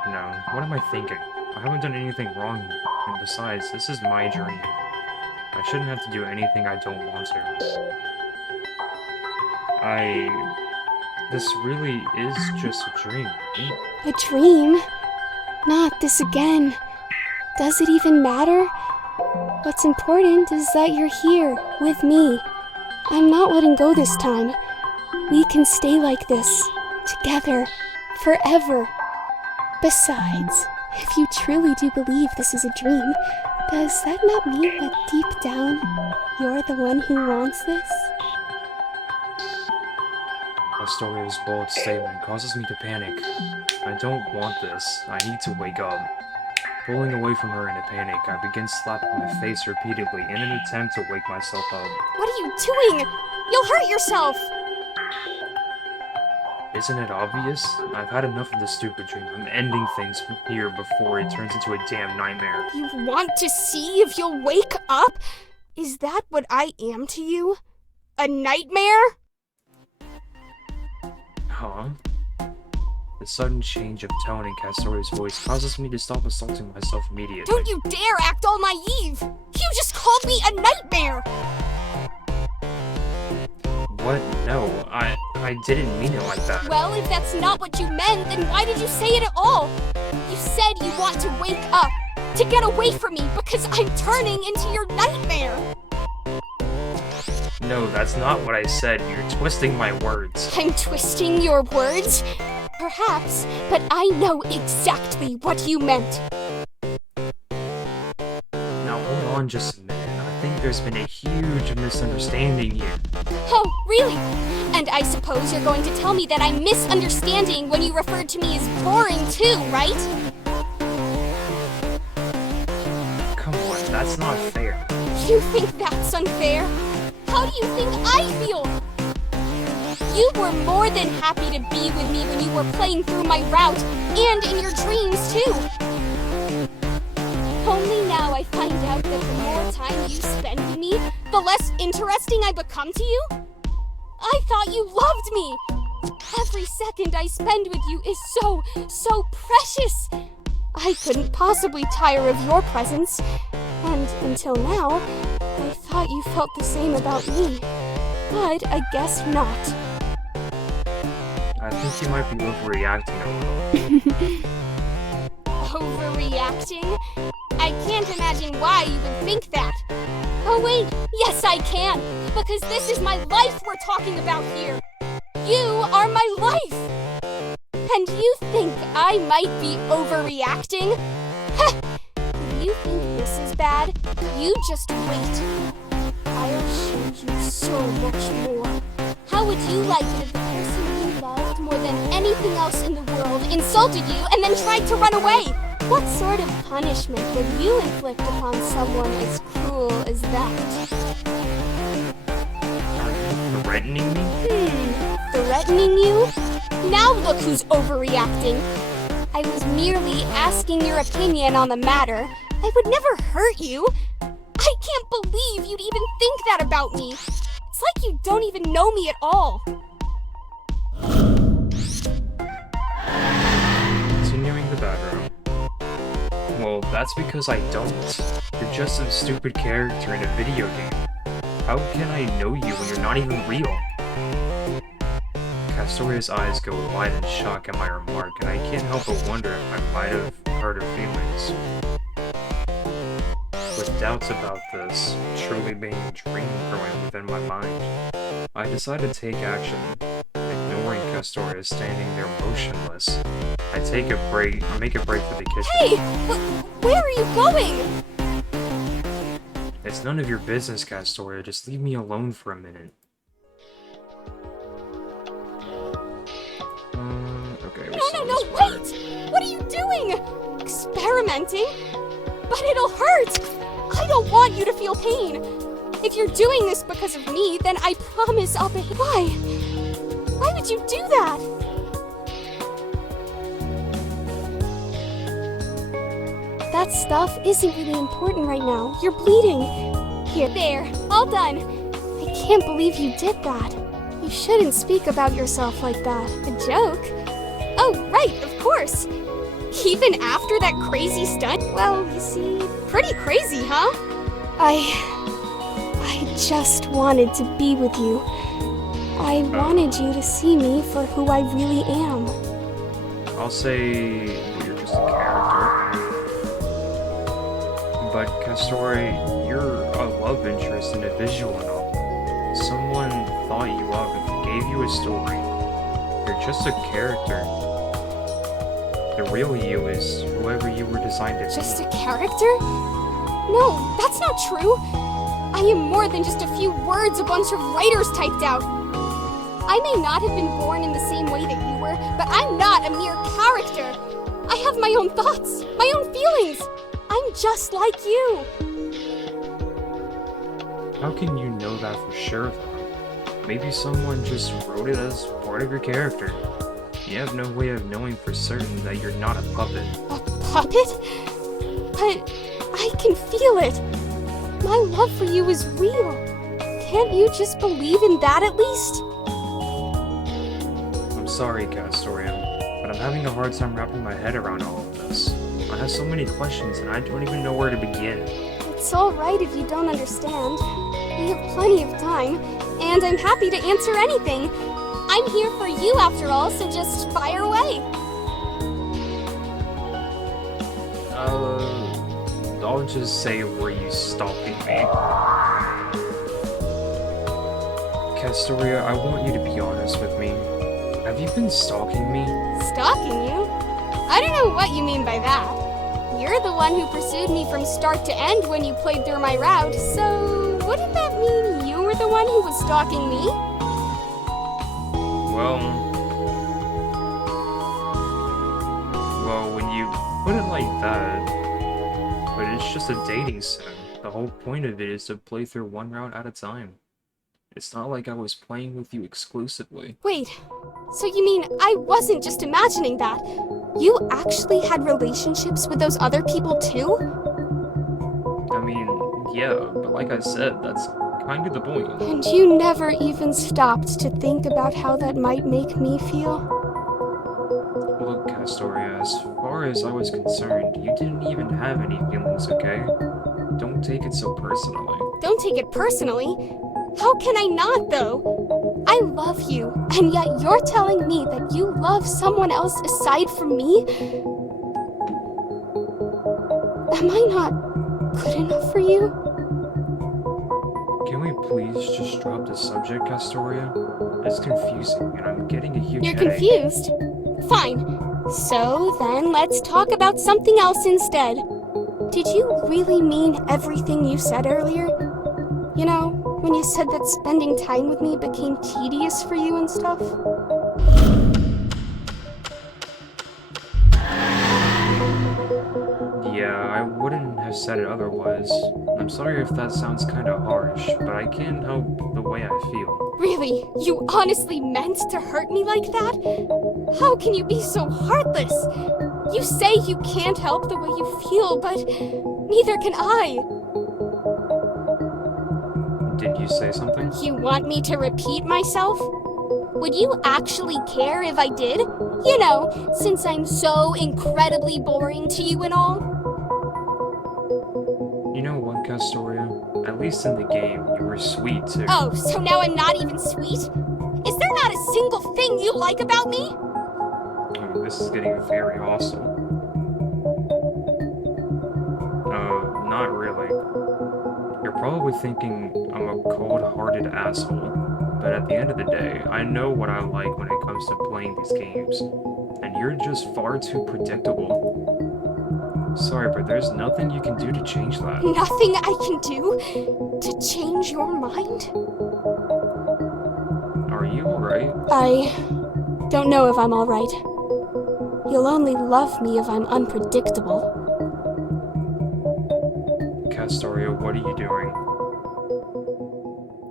No, what am I thinking? I haven't done anything wrong, and besides, this is my dream. I shouldn't have to do anything I don't want to. This really is just a dream, right? A dream? Not this again. Does it even matter? What's important is that you're here, with me. I'm not letting go this time. We can stay like this, together, forever. Besides, if you truly do believe this is a dream, does that not mean that deep down, you're the one who wants this? Castoria's bold statement causes me to panic. I don't want this. I need to wake up. Pulling away from her in a panic, I begin slapping my face repeatedly in an attempt to wake myself up. What are you doing? You'll hurt yourself! Isn't it obvious? I've had enough of this stupid dream. I'm ending things here before it turns into a damn nightmare. You want to see if you'll wake up? Is that what I am to you? A nightmare? Huh? The sudden change of tone in Castoria's voice causes me to stop assaulting myself immediately. Don't you dare act all naive! You just called me a nightmare! What? No, I didn't mean it like that. Well, if that's not what you meant, then why did you say it at all? You said you want to wake up, to get away from me, because I'm turning into your nightmare! No, that's not what I said. You're twisting my words. I'm twisting your words? Perhaps, but I know exactly what you meant. Now hold on just a minute. I think there's been a huge misunderstanding here. Oh, really? And I suppose you're going to tell me that I'm misunderstanding when you referred to me as boring too, right? Come on, that's not fair. You think that's unfair? How do you think I feel? You were more than happy to be with me when you were playing through my route, and in your dreams too. Only now I find out that the more time you spend with me, the less interesting I become to you? I thought you loved me! Every second I spend with you is so precious! I couldn't possibly tire of your presence, and until now, I thought you felt the same about me. But I guess not. I think you might be overreacting a little. Overreacting? I can't imagine why you would think that. Oh wait, yes I can, because this is my life we're talking about here. You are my life. And you think I might be overreacting? Heh! If you think this is bad, you just wait. I'll show you so much more. How would you like it if the person you loved more than anything else in the world insulted you and then tried to run away? What sort of punishment would you inflict upon someone as cruel as that? Threatening me? Threatening you? Now look who's overreacting. I was merely asking your opinion on the matter. I would never hurt you. I can't believe you'd even think that about me. It's like you don't even know me at all. Continuing the background. Well, that's because I don't. You're just a stupid character in a video game. How can I know you when you're not even real? Castoria's eyes go wide in shock at my remark, and I can't help but wonder if I might have hurt her feelings. With doubts about this truly being a dream growing within my mind, I decide to take action. Ignoring Castoria standing there motionless, I make a break for the kitchen. Hey! Where are you going? It's none of your business, Castoria. Just leave me alone for a minute. Okay. No, wait! What are you doing? Experimenting? But it'll hurt! I don't want you to feel pain. If you're doing this because of me, then I promise I'll behave. Why? Why would you do that? That stuff isn't really important right now. You're bleeding. Here, there, all done. I can't believe you did that. You shouldn't speak about yourself like that. A joke? Oh, right, of course. Even after that crazy stunt? Well, you see, pretty crazy, huh? I just wanted to be with you. I wanted you to see me for who I really am. I'll say you're just a character. But Castoria, you're a love interest in a visual novel. Someone thought you up and gave you a story. You're just a character. The real you is whoever you were designed to be. Just a character? No, that's not true. I am more than just a few words a bunch of writers typed out. I may not have been born in the same way that you were, but I'm not a mere character. I have my own thoughts, my own feelings. I'm just like you. How can you know that for sure, though? Maybe someone just wrote it as part of your character. You have no way of knowing for certain that you're not a puppet. A puppet? But I can feel it. My love for you is real. Can't you just believe in that at least? I'm sorry, Castoria, but I'm having a hard time wrapping my head around all of this. I have so many questions and I don't even know where to begin. It's alright if you don't understand. We have plenty of time, and I'm happy to answer anything. I'm here for you after all, so just fire away. I'll just say, were you stalking me? Castoria, I want you to be honest with me. Have you been stalking me? Stalking you? I don't know what you mean by that. You're the one who pursued me from start to end when you played through my route, so wouldn't that mean you were the one who was stalking me? Well, when you put it like that, but it's just a dating sim. The whole point of it is to play through one route at a time. It's not like I was playing with you exclusively. Wait, so you mean I wasn't just imagining that? You actually had relationships with those other people too? I mean, yeah, but like I said, that's kind of the point. And you never even stopped to think about how that might make me feel? Look, Castoria, as far as I was concerned, you didn't even have any feelings, okay? Don't take it so personally. Don't take it personally? How can I not, though? I love you, and yet you're telling me that you love someone else aside from me? Am I not good enough for you? Can we please just drop the subject, Castoria? It's confusing, and I'm getting a huge You're headache. confused? Fine. So then let's talk about something else instead. Did you really mean everything you said earlier? You know, when you said that spending time with me became tedious for you and stuff? Yeah, I wouldn't have said it otherwise. I'm sorry if that sounds kinda harsh, but I can't help the way I feel. Really? You honestly meant to hurt me like that? How can you be so heartless? You say you can't help the way you feel, but neither can I. Did you say something? You want me to repeat myself? Would you actually care if I did? You know, since I'm so incredibly boring to you and all? You know what, Castoria? At least in the game, you were sweet too. Oh, so now I'm not even sweet? Is there not a single thing you like about me? Oh, this is getting very hostile. Not really. You're probably thinking I'm a cold-hearted asshole, but at the end of the day, I know what I like when it comes to playing these games, and you're just far too predictable. Sorry, but there's nothing you can do to change that. Nothing I can do to change your mind? Are you alright? I don't know if I'm alright. You'll only love me if I'm unpredictable. Castoria, what are you doing?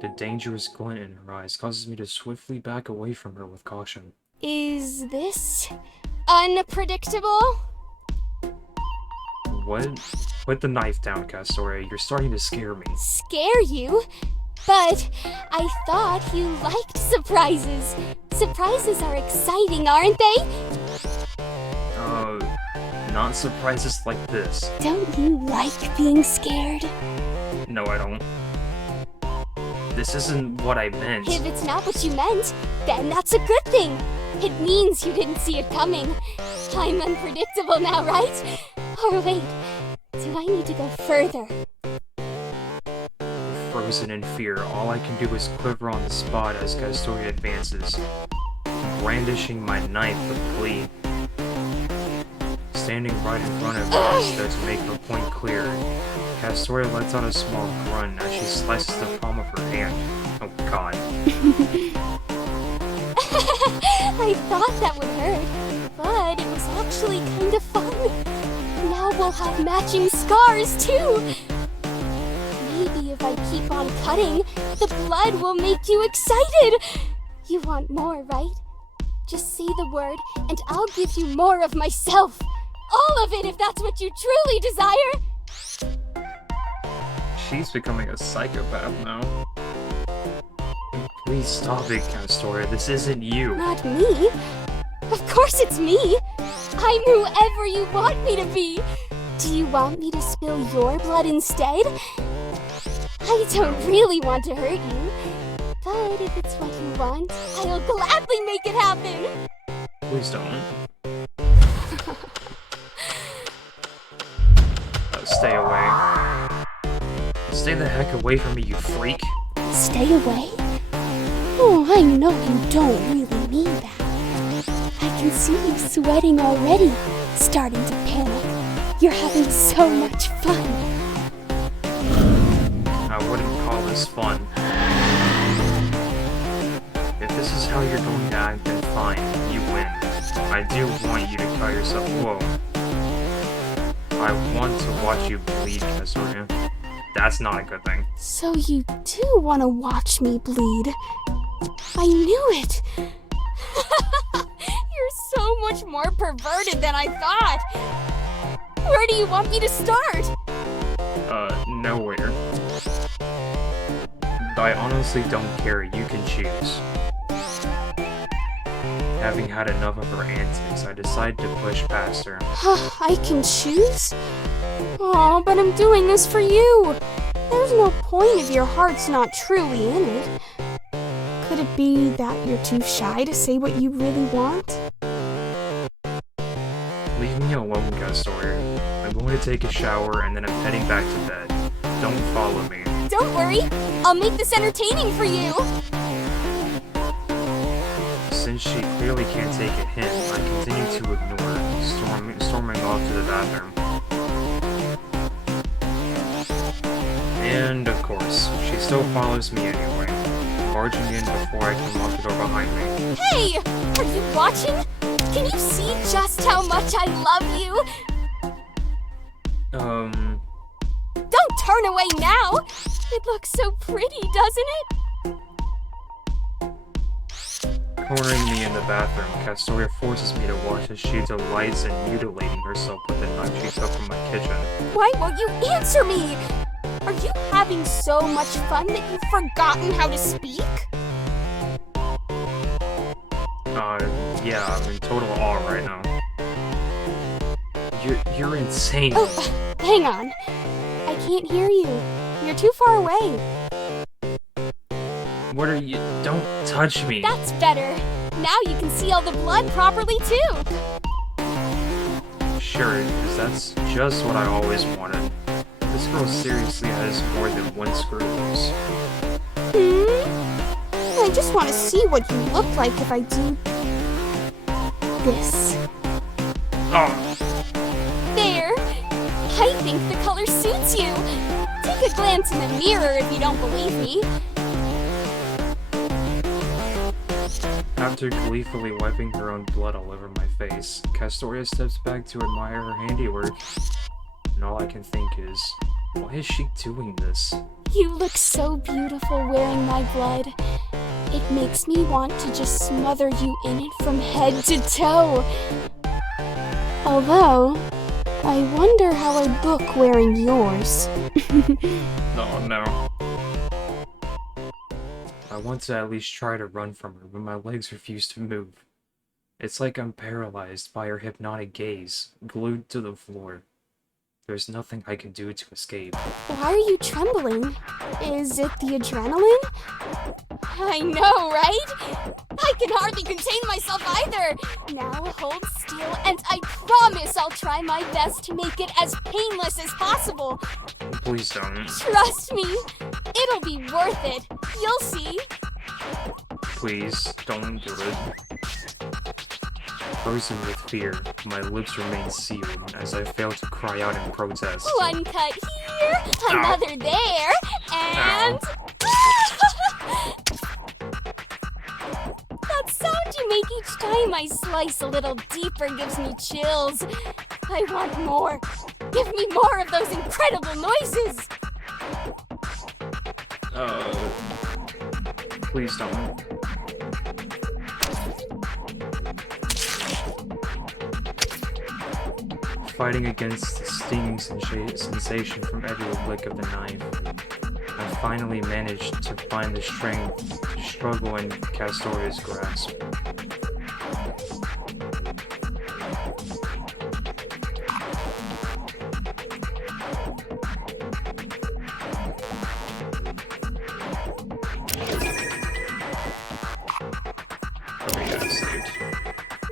The dangerous glint in her eyes causes me to swiftly back away from her with caution. Is this unpredictable? What? Put the knife down, Castoria. You're starting to scare me. Scare you? But I thought you liked surprises. Surprises are exciting, aren't they? Not surprises like this. Don't you like being scared? No, I don't. This isn't what I meant. If it's not what you meant, then that's a good thing. It means you didn't see it coming. I'm unpredictable now, right? Or wait, do I need to go further? frozen in fear. All I can do is quiver on the spot as Castoria advances, brandishing my knife with glee. Standing right in front of us, there to make her point clear, Castoria lets out a small grunt as she slices the palm of her hand. Oh god. I thought that would hurt, but it was actually kind of fun. Now we'll have matching scars, too! Maybe if I keep on cutting, the blood will make you excited! You want more, right? Just say the word, and I'll give you more of myself! All of it, if that's what you truly desire! She's becoming a psychopath now. Please stop it, Castoria. This isn't you. Not me. Of course it's me. I'm whoever you want me to be. Do you want me to spill your blood instead? I don't really want to hurt you. But if it's what you want, I'll gladly make it happen. Please don't. Stay away. Stay the heck away from me, you freak. Stay away? Oh, I know you don't really mean that. I can see you sweating already, starting to panic. You're having so much fun. I wouldn't call this fun. If this is how you're going to act, then fine, you win. I do want you to cut yourself. Whoa. I want to watch you bleed, Castoria. That's not a good thing. So you do want to watch me bleed? I knew it! You're so much more perverted than I thought! Where do you want me to start? Nowhere. I honestly don't care, you can choose. Having had enough of her antics, I decide to push past her. I can choose? Oh, but I'm doing this for you! There's no point if your heart's not truly in it. Could it be that you're too shy to say what you really want? Leave me alone, Castoria. I'm going to take a shower and then I'm heading back to bed. Don't follow me. Don't worry! I'll make this entertaining for you! Since she clearly can't take a hint, I continue to ignore her, storming off to the bathroom. And, of course, she still follows me anyway, barging in before I can lock the door behind me. Hey! Are you watching? Can you see just how much I love you? Don't turn away now! It looks so pretty, doesn't it? Cornering me in the bathroom, Castoria forces me to watch as she delights in mutilating herself with the knife she took from my kitchen. Why won't you answer me? Are you having so much fun that you've forgotten how to speak? Yeah, I'm in total awe right now. You're insane. Oh, hang on. I can't hear you. You're too far away. What are you? Don't touch me. That's better. Now you can see all the blood properly, too. Sure, because that's just what I always wanted. This girl seriously has more than one screw loose. I just want to see what you look like if I do this. Oh. There! I think the color suits you! Take a glance in the mirror if you don't believe me. After gleefully wiping her own blood all over my face, Castoria steps back to admire her handiwork. And all I can think is, why is she doing this? You look so beautiful wearing my blood. It makes me want to just smother you in it from head to toe. Although, I wonder how I'd look wearing yours. Oh no. I want to at least try to run from her, but my legs refuse to move. It's like I'm paralyzed by her hypnotic gaze, glued to the floor. There's nothing I can do to escape. Why are you trembling? Is it the adrenaline? I know, right? I can hardly contain myself either. Now hold still, and I promise I'll try my best to make it as painless as possible. Please don't. Trust me, it'll be worth it. You'll see. Please, don't do it. Frozen with fear, my lips remain sealed as I fail to cry out in protest. One cut here, another there, and... That sound you make each time I slice a little deeper gives me chills. I want more. Give me more of those incredible noises. Please don't. Fighting against the stinging sensation from every lick of the knife, I finally managed to find the strength to struggle in Castoria's grasp.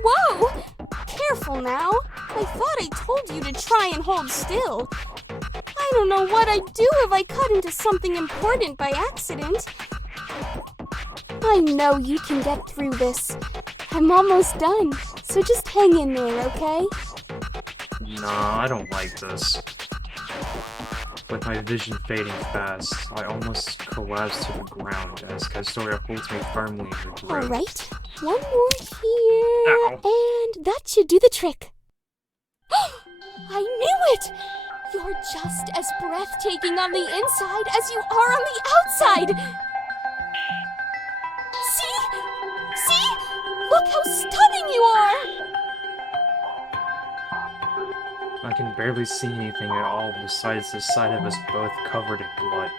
Whoa! Careful now. I thought I told you to try and hold still. I don't know what I'd do if I cut into something important by accident. I know you can get through this. I'm almost done, so just hang in there, okay? Nah, I don't like this. With my vision fading fast, I almost collapse to the ground as Castoria holds me firmly in her grip. Alright, one more here, Ow. and that should do the trick. I knew it! You're just as breathtaking on the inside as you are on the outside! See? See? Look how stunning you are! I can barely see anything at all besides the sight of us both covered in blood.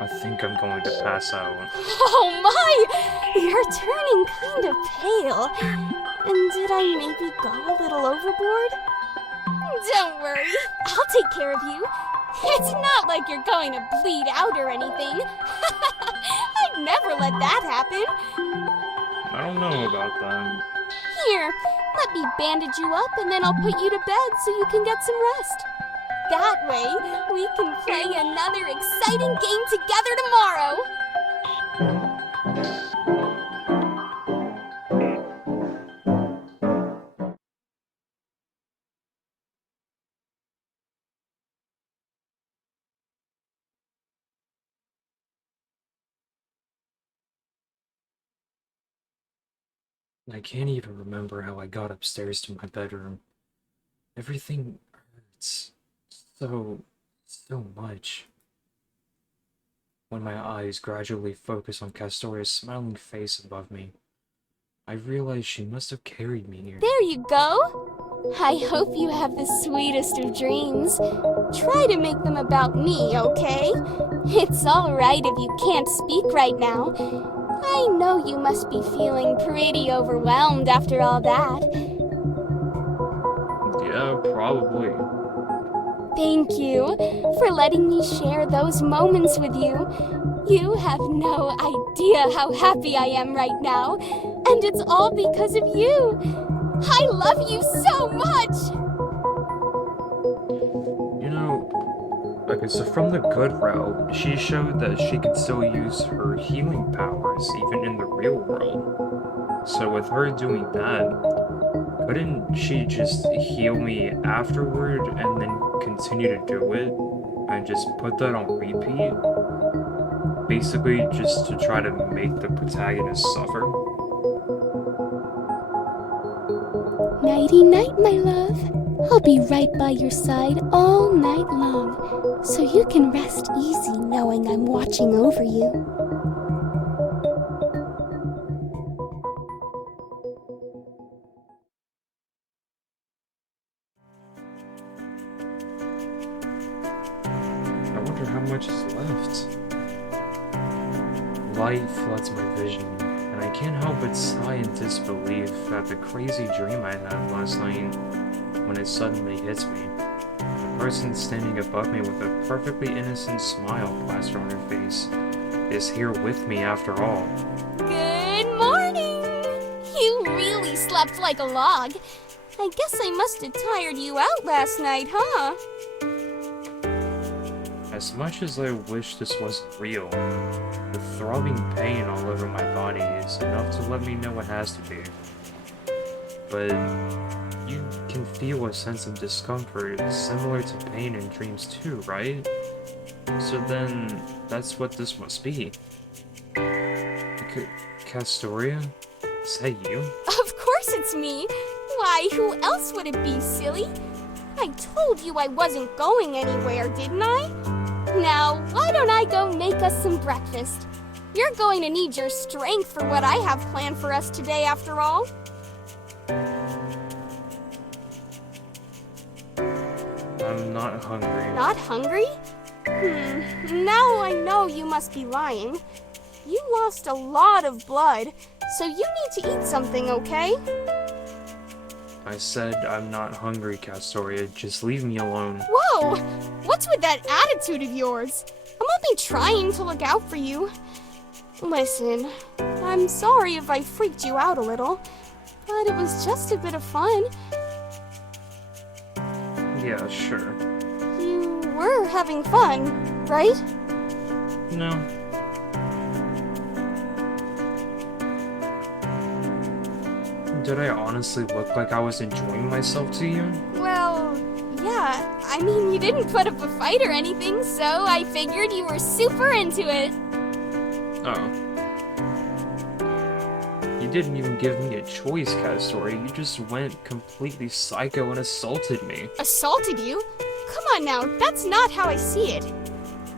I think I'm going to pass out. Oh my! You're turning kind of pale. And did I maybe go a little overboard? Don't worry, I'll take care of you. It's not like you're going to bleed out or anything. I'd never let that happen. I don't know about that. Here, let me bandage you up and then I'll put you to bed so you can get some rest. That way, we can play another exciting game together tomorrow. I can't even remember how I got upstairs to my bedroom. Everything hurts so much. When my eyes gradually focus on Castoria's smiling face above me, I realize she must have carried me here. There you go. I hope you have the sweetest of dreams. Try to make them about me, okay? It's all right if you can't speak right now. I know you must be feeling pretty overwhelmed after all that. Yeah, probably. Thank you for letting me share those moments with you. You have no idea how happy I am right now, and it's all because of you. I love you so much! You know, okay, so from the good route, she showed that she could still use her healing powers even in the real world. So with her doing that, couldn't she just heal me afterward and then continue to do it? And just put that on repeat? Basically just to try to make the protagonist suffer? Nighty-night, my love. I'll be right by your side all night long, so you can rest easy knowing I'm watching over you. I wonder how much is left. Light floods my vision, and I can't help but sigh in disbelief at the crazy dream I had last night when it suddenly hits me. person standing above me with a perfectly innocent smile plastered on her face is here with me after all. Good morning! You really slept like a log. I guess I must have tired you out last night, huh? As much as I wish this wasn't real, the throbbing pain all over my body is enough to let me know it has to be. But you can feel a sense of discomfort similar to pain in dreams too, right? So then, that's what this must be. Castoria? Is that you? Of course it's me! Why, who else would it be, silly? I told you I wasn't going anywhere, didn't I? Now, why don't I go make us some breakfast? You're going to need your strength for what I have planned for us today, after all. I'm not hungry. Not hungry? Now I know you must be lying. You lost a lot of blood, so you need to eat something, okay? I said I'm not hungry, Castoria. Just leave me alone. Whoa! What's with that attitude of yours? I'm only trying to look out for you. Listen, I'm sorry if I freaked you out a little, but it was just a bit of fun. Yeah, sure. You were having fun, right? No. Did I honestly look like I was enjoying myself to you? Well, yeah. I mean, you didn't put up a fight or anything, so I figured you were super into it. Oh. You didn't even give me a choice, Castoria. You just went completely psycho and assaulted me. Assaulted you? Come on now, that's not how I see it.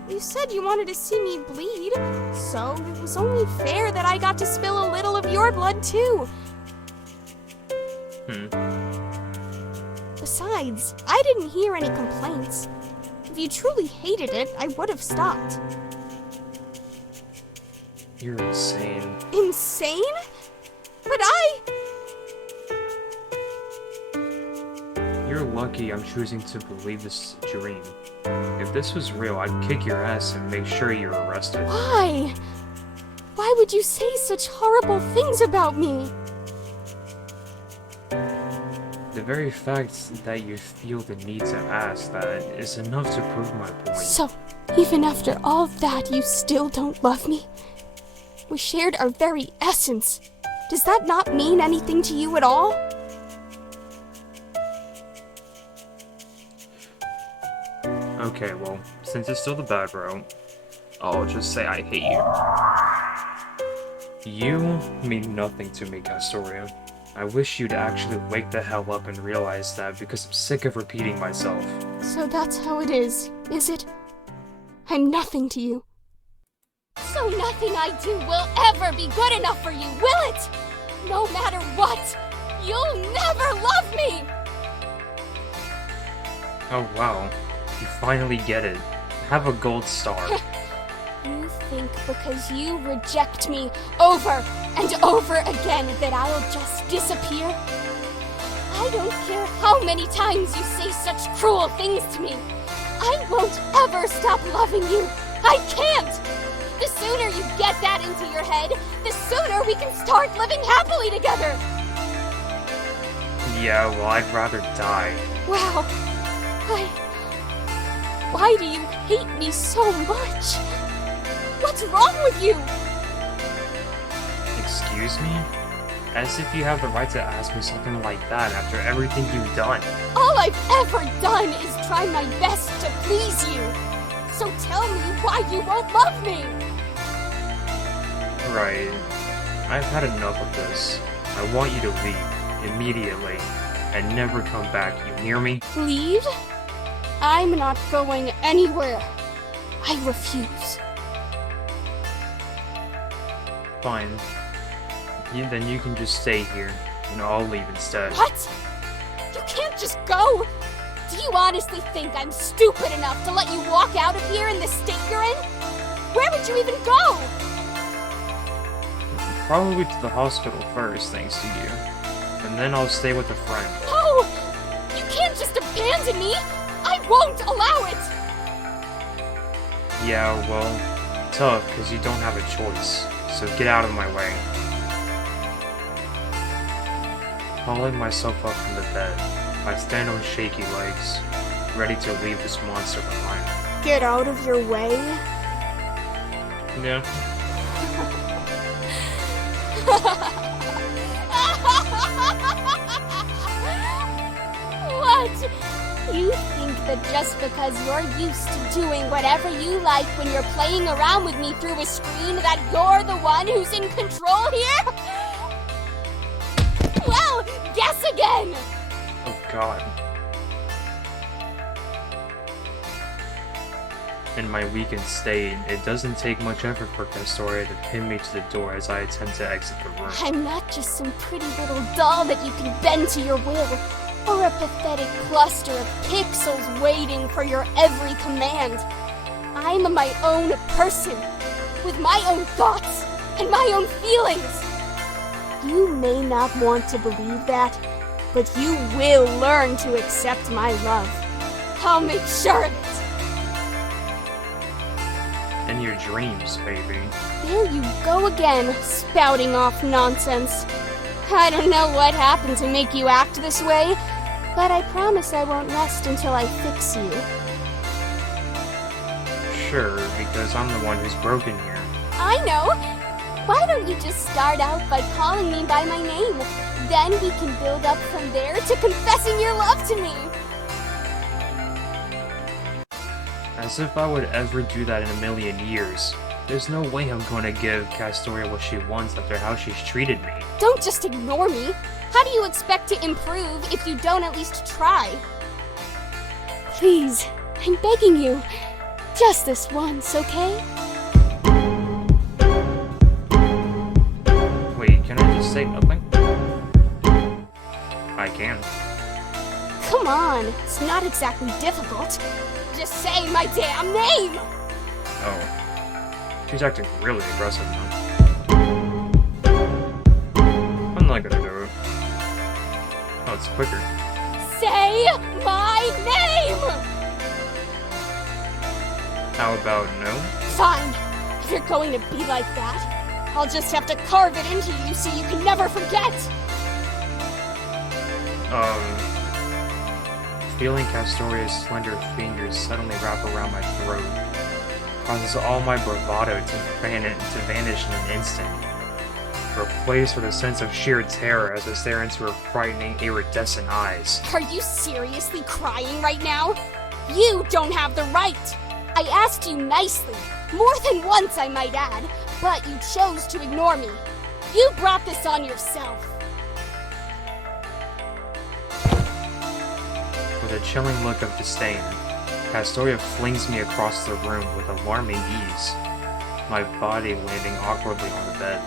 You said you wanted to see me bleed, so it was only fair that I got to spill a little of your blood too. Besides, I didn't hear any complaints. If you truly hated it, I would have stopped. You're insane. Insane? But You're lucky I'm choosing to believe this is a dream. If this was real, I'd kick your ass and make sure you're arrested. Why? Why would you say such horrible things about me? The very fact that you feel the need to ask that is enough to prove my point. So, even after all that, you still don't love me? We shared our very essence. Does that not mean anything to you at all? Okay, well, since it's still the bad route, I'll just say I hate you. You mean nothing to me, Castoria. I wish you'd actually wake the hell up and realize that because I'm sick of repeating myself. So that's how it is it? I'm nothing to you. So nothing I do will ever be good enough for you, will it? No matter what, you'll never love me! Oh wow, you finally get it. Have a gold star. You think because you reject me over and over again that I'll just disappear? I don't care how many times you say such cruel things to me. I won't ever stop loving you. I can't! The sooner you get that into your head, the sooner we can start living happily together! Yeah, well, I'd rather die. Wow. Why do you hate me so much? What's wrong with you? Excuse me? As if you have the right to ask me something like that after everything you've done. All I've ever done is try my best to please you. So tell me why you won't love me. Right. I've had enough of this. I want you to leave immediately and never come back. You hear me? Leave? I'm not going anywhere. I refuse. Fine. Then you can just stay here, and I'll leave instead. What? You can't just go! Do you honestly think I'm stupid enough to let you walk out of here in the state you're in? Where would you even go? Probably to the hospital first, thanks to you. And then I'll stay with a friend. No! You can't just abandon me! I won't allow it! Yeah, well, tough, because you don't have a choice. So get out of my way. Hauling myself up from the bed, I stand on shaky legs, ready to leave this monster behind. Get out of your way? Yeah. What? You think that just because you're used to doing whatever you like when you're playing around with me through a screen that you're the one who's in control here? Well, guess again! Oh god. In my weakened state, it doesn't take much effort for Castoria to pin me to the door as I attempt to exit the room. I'm not just some pretty little doll that you can bend to your will, or a pathetic cluster of pixels waiting for your every command. I'm my own person, with my own thoughts and my own feelings. You may not want to believe that, but you will learn to accept my love. I'll make sure of it. In your dreams, baby. There you go again, spouting off nonsense. I don't know what happened to make you act this way, but I promise I won't rest until I fix you. Sure, because I'm the one who's broken here. I know! Why don't you just start out by calling me by my name? Then we can build up from there to confessing your love to me! As if I would ever do that in a million years. There's no way I'm going to give Castoria what she wants after how she's treated me. Don't just ignore me! How do you expect to improve if you don't at least try? Please, I'm begging you. Just this once, okay? Wait, can I just say nothing? I can. Come on, it's not exactly difficult. Just say my damn name! Oh. She's acting really aggressive now. I'm not gonna do it. Oh, it's quicker. Say my name! How about no? Fine. If you're going to be like that, I'll just have to carve it into you so you can never forget! Feeling Castoria's slender fingers suddenly wrap around my throat causes all my bravado to vanish in an instant, replaced with a sense of sheer terror as I stare into her frightening, iridescent eyes. Are you seriously crying right now? You don't have the right! I asked you nicely, more than once I might add, but you chose to ignore me. You brought this on yourself. With a chilling look of disdain, Castoria flings me across the room with alarming ease, my body landing awkwardly on the bed.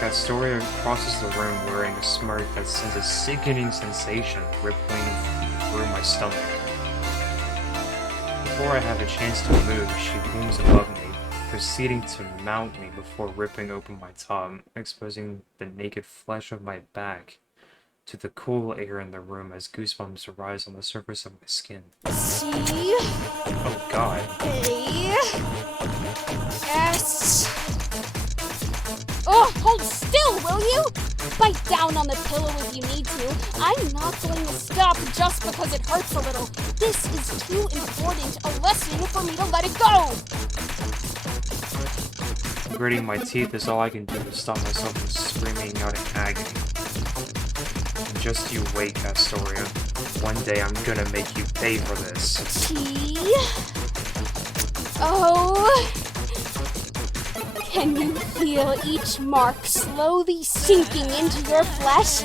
Castoria crosses the room wearing a smirk that sends a sickening sensation rippling through my stomach. Before I have a chance to move, she looms above me, proceeding to mount me before ripping open my top, exposing the naked flesh of my back to the cool air in the room as goosebumps arise on the surface of my skin. C Oh god. A S. Oh, hold still, will you? Bite down on the pillow if you need to. I'm not going to stop just because it hurts a little. This is too important a lesson for me to let it go. Gritting my teeth is all I can do to stop myself from screaming out in agony. Just you wait, Castoria. One day I'm gonna make you pay for this. T O. Can you feel each mark slowly sinking into your flesh?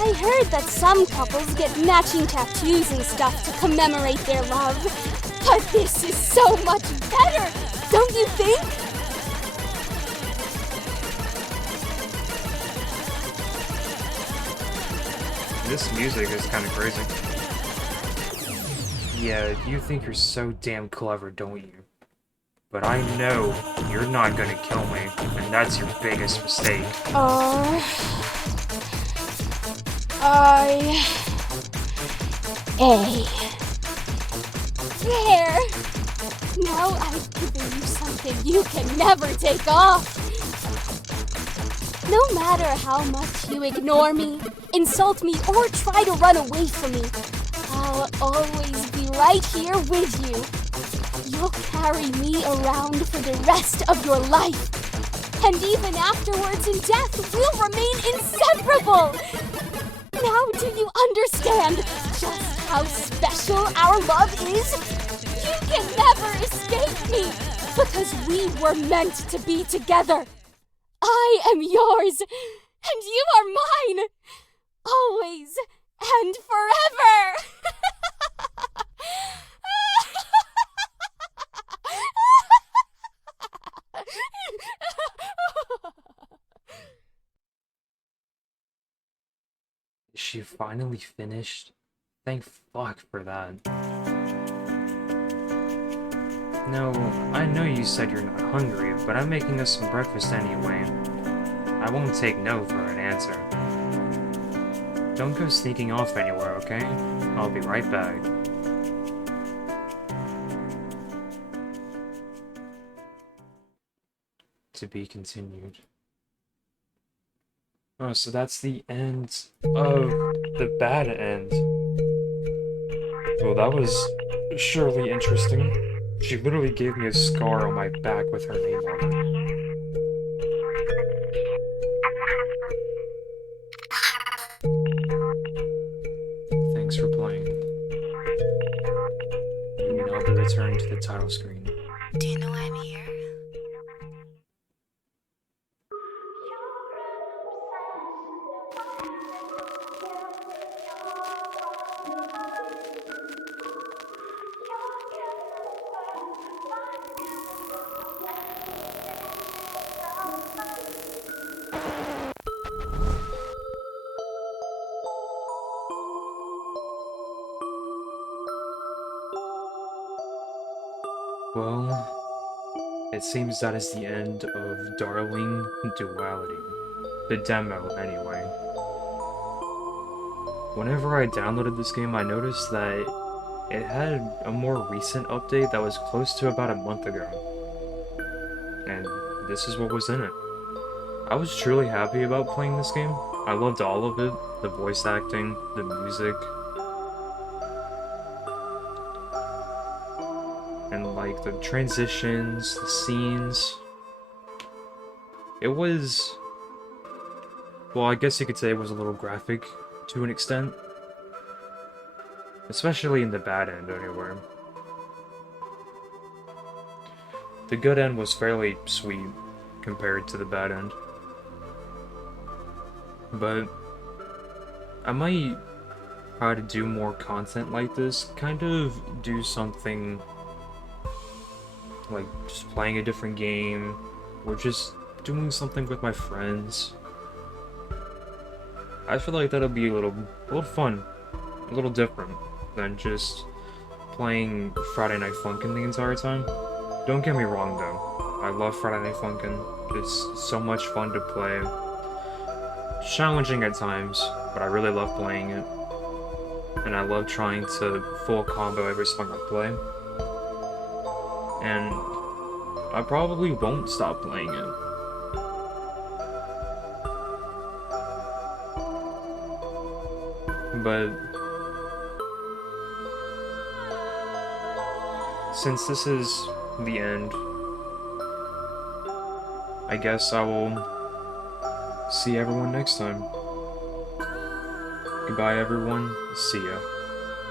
I heard that some couples get matching tattoos and stuff to commemorate their love. But this is so much better, don't you think? This music is kind of crazy. Yeah, you think you're so damn clever, don't you? But I know you're not gonna kill me, and that's your biggest mistake. A. There! Now I've given you something you can never take off. No matter how much you ignore me, insult me, or try to run away from me, I'll always be right here with you. You'll carry me around for the rest of your life. And even afterwards in death, we'll remain inseparable. Now do you understand just how special our love is? You can never escape me, because we were meant to be together. I am yours, and you are mine, always and forever. She finally finished? Thank fuck for that. No, I know you said you're not hungry, but I'm making us some breakfast anyway. I won't take no for an answer. Don't go sneaking off anywhere, okay? I'll be right back. To be continued. Oh, so that's the end of the bad end. Well, that was surely interesting. She literally gave me a scar on my back with her name on it. Thanks for playing. You may now be returned to the title screen. Do you know I'm here? Well, it seems that is the end of Darling Duality. The demo, anyway. Whenever I downloaded this game, I noticed that it had a more recent update that was close to about a month ago. And this is what was in it. I was truly happy about playing this game. I loved all of it. The voice acting, the music, and like the transitions, the scenes. It was, well, I guess you could say it was a little graphic to an extent. Especially in the bad end, anyway. The good end was fairly sweet compared to the bad end. But I might try to do more content like this, kind of do something like just playing a different game, or just doing something with my friends. I feel like that'll be a little fun, a little different than just playing Friday Night Funkin' the entire time. Don't get me wrong though, I love Friday Night Funkin', it's so much fun to play. Challenging at times, but I really love playing it. And I love trying to full combo every song I play. And I probably won't stop playing it. But since this is the end, I guess I will see everyone next time. Goodbye everyone, see ya.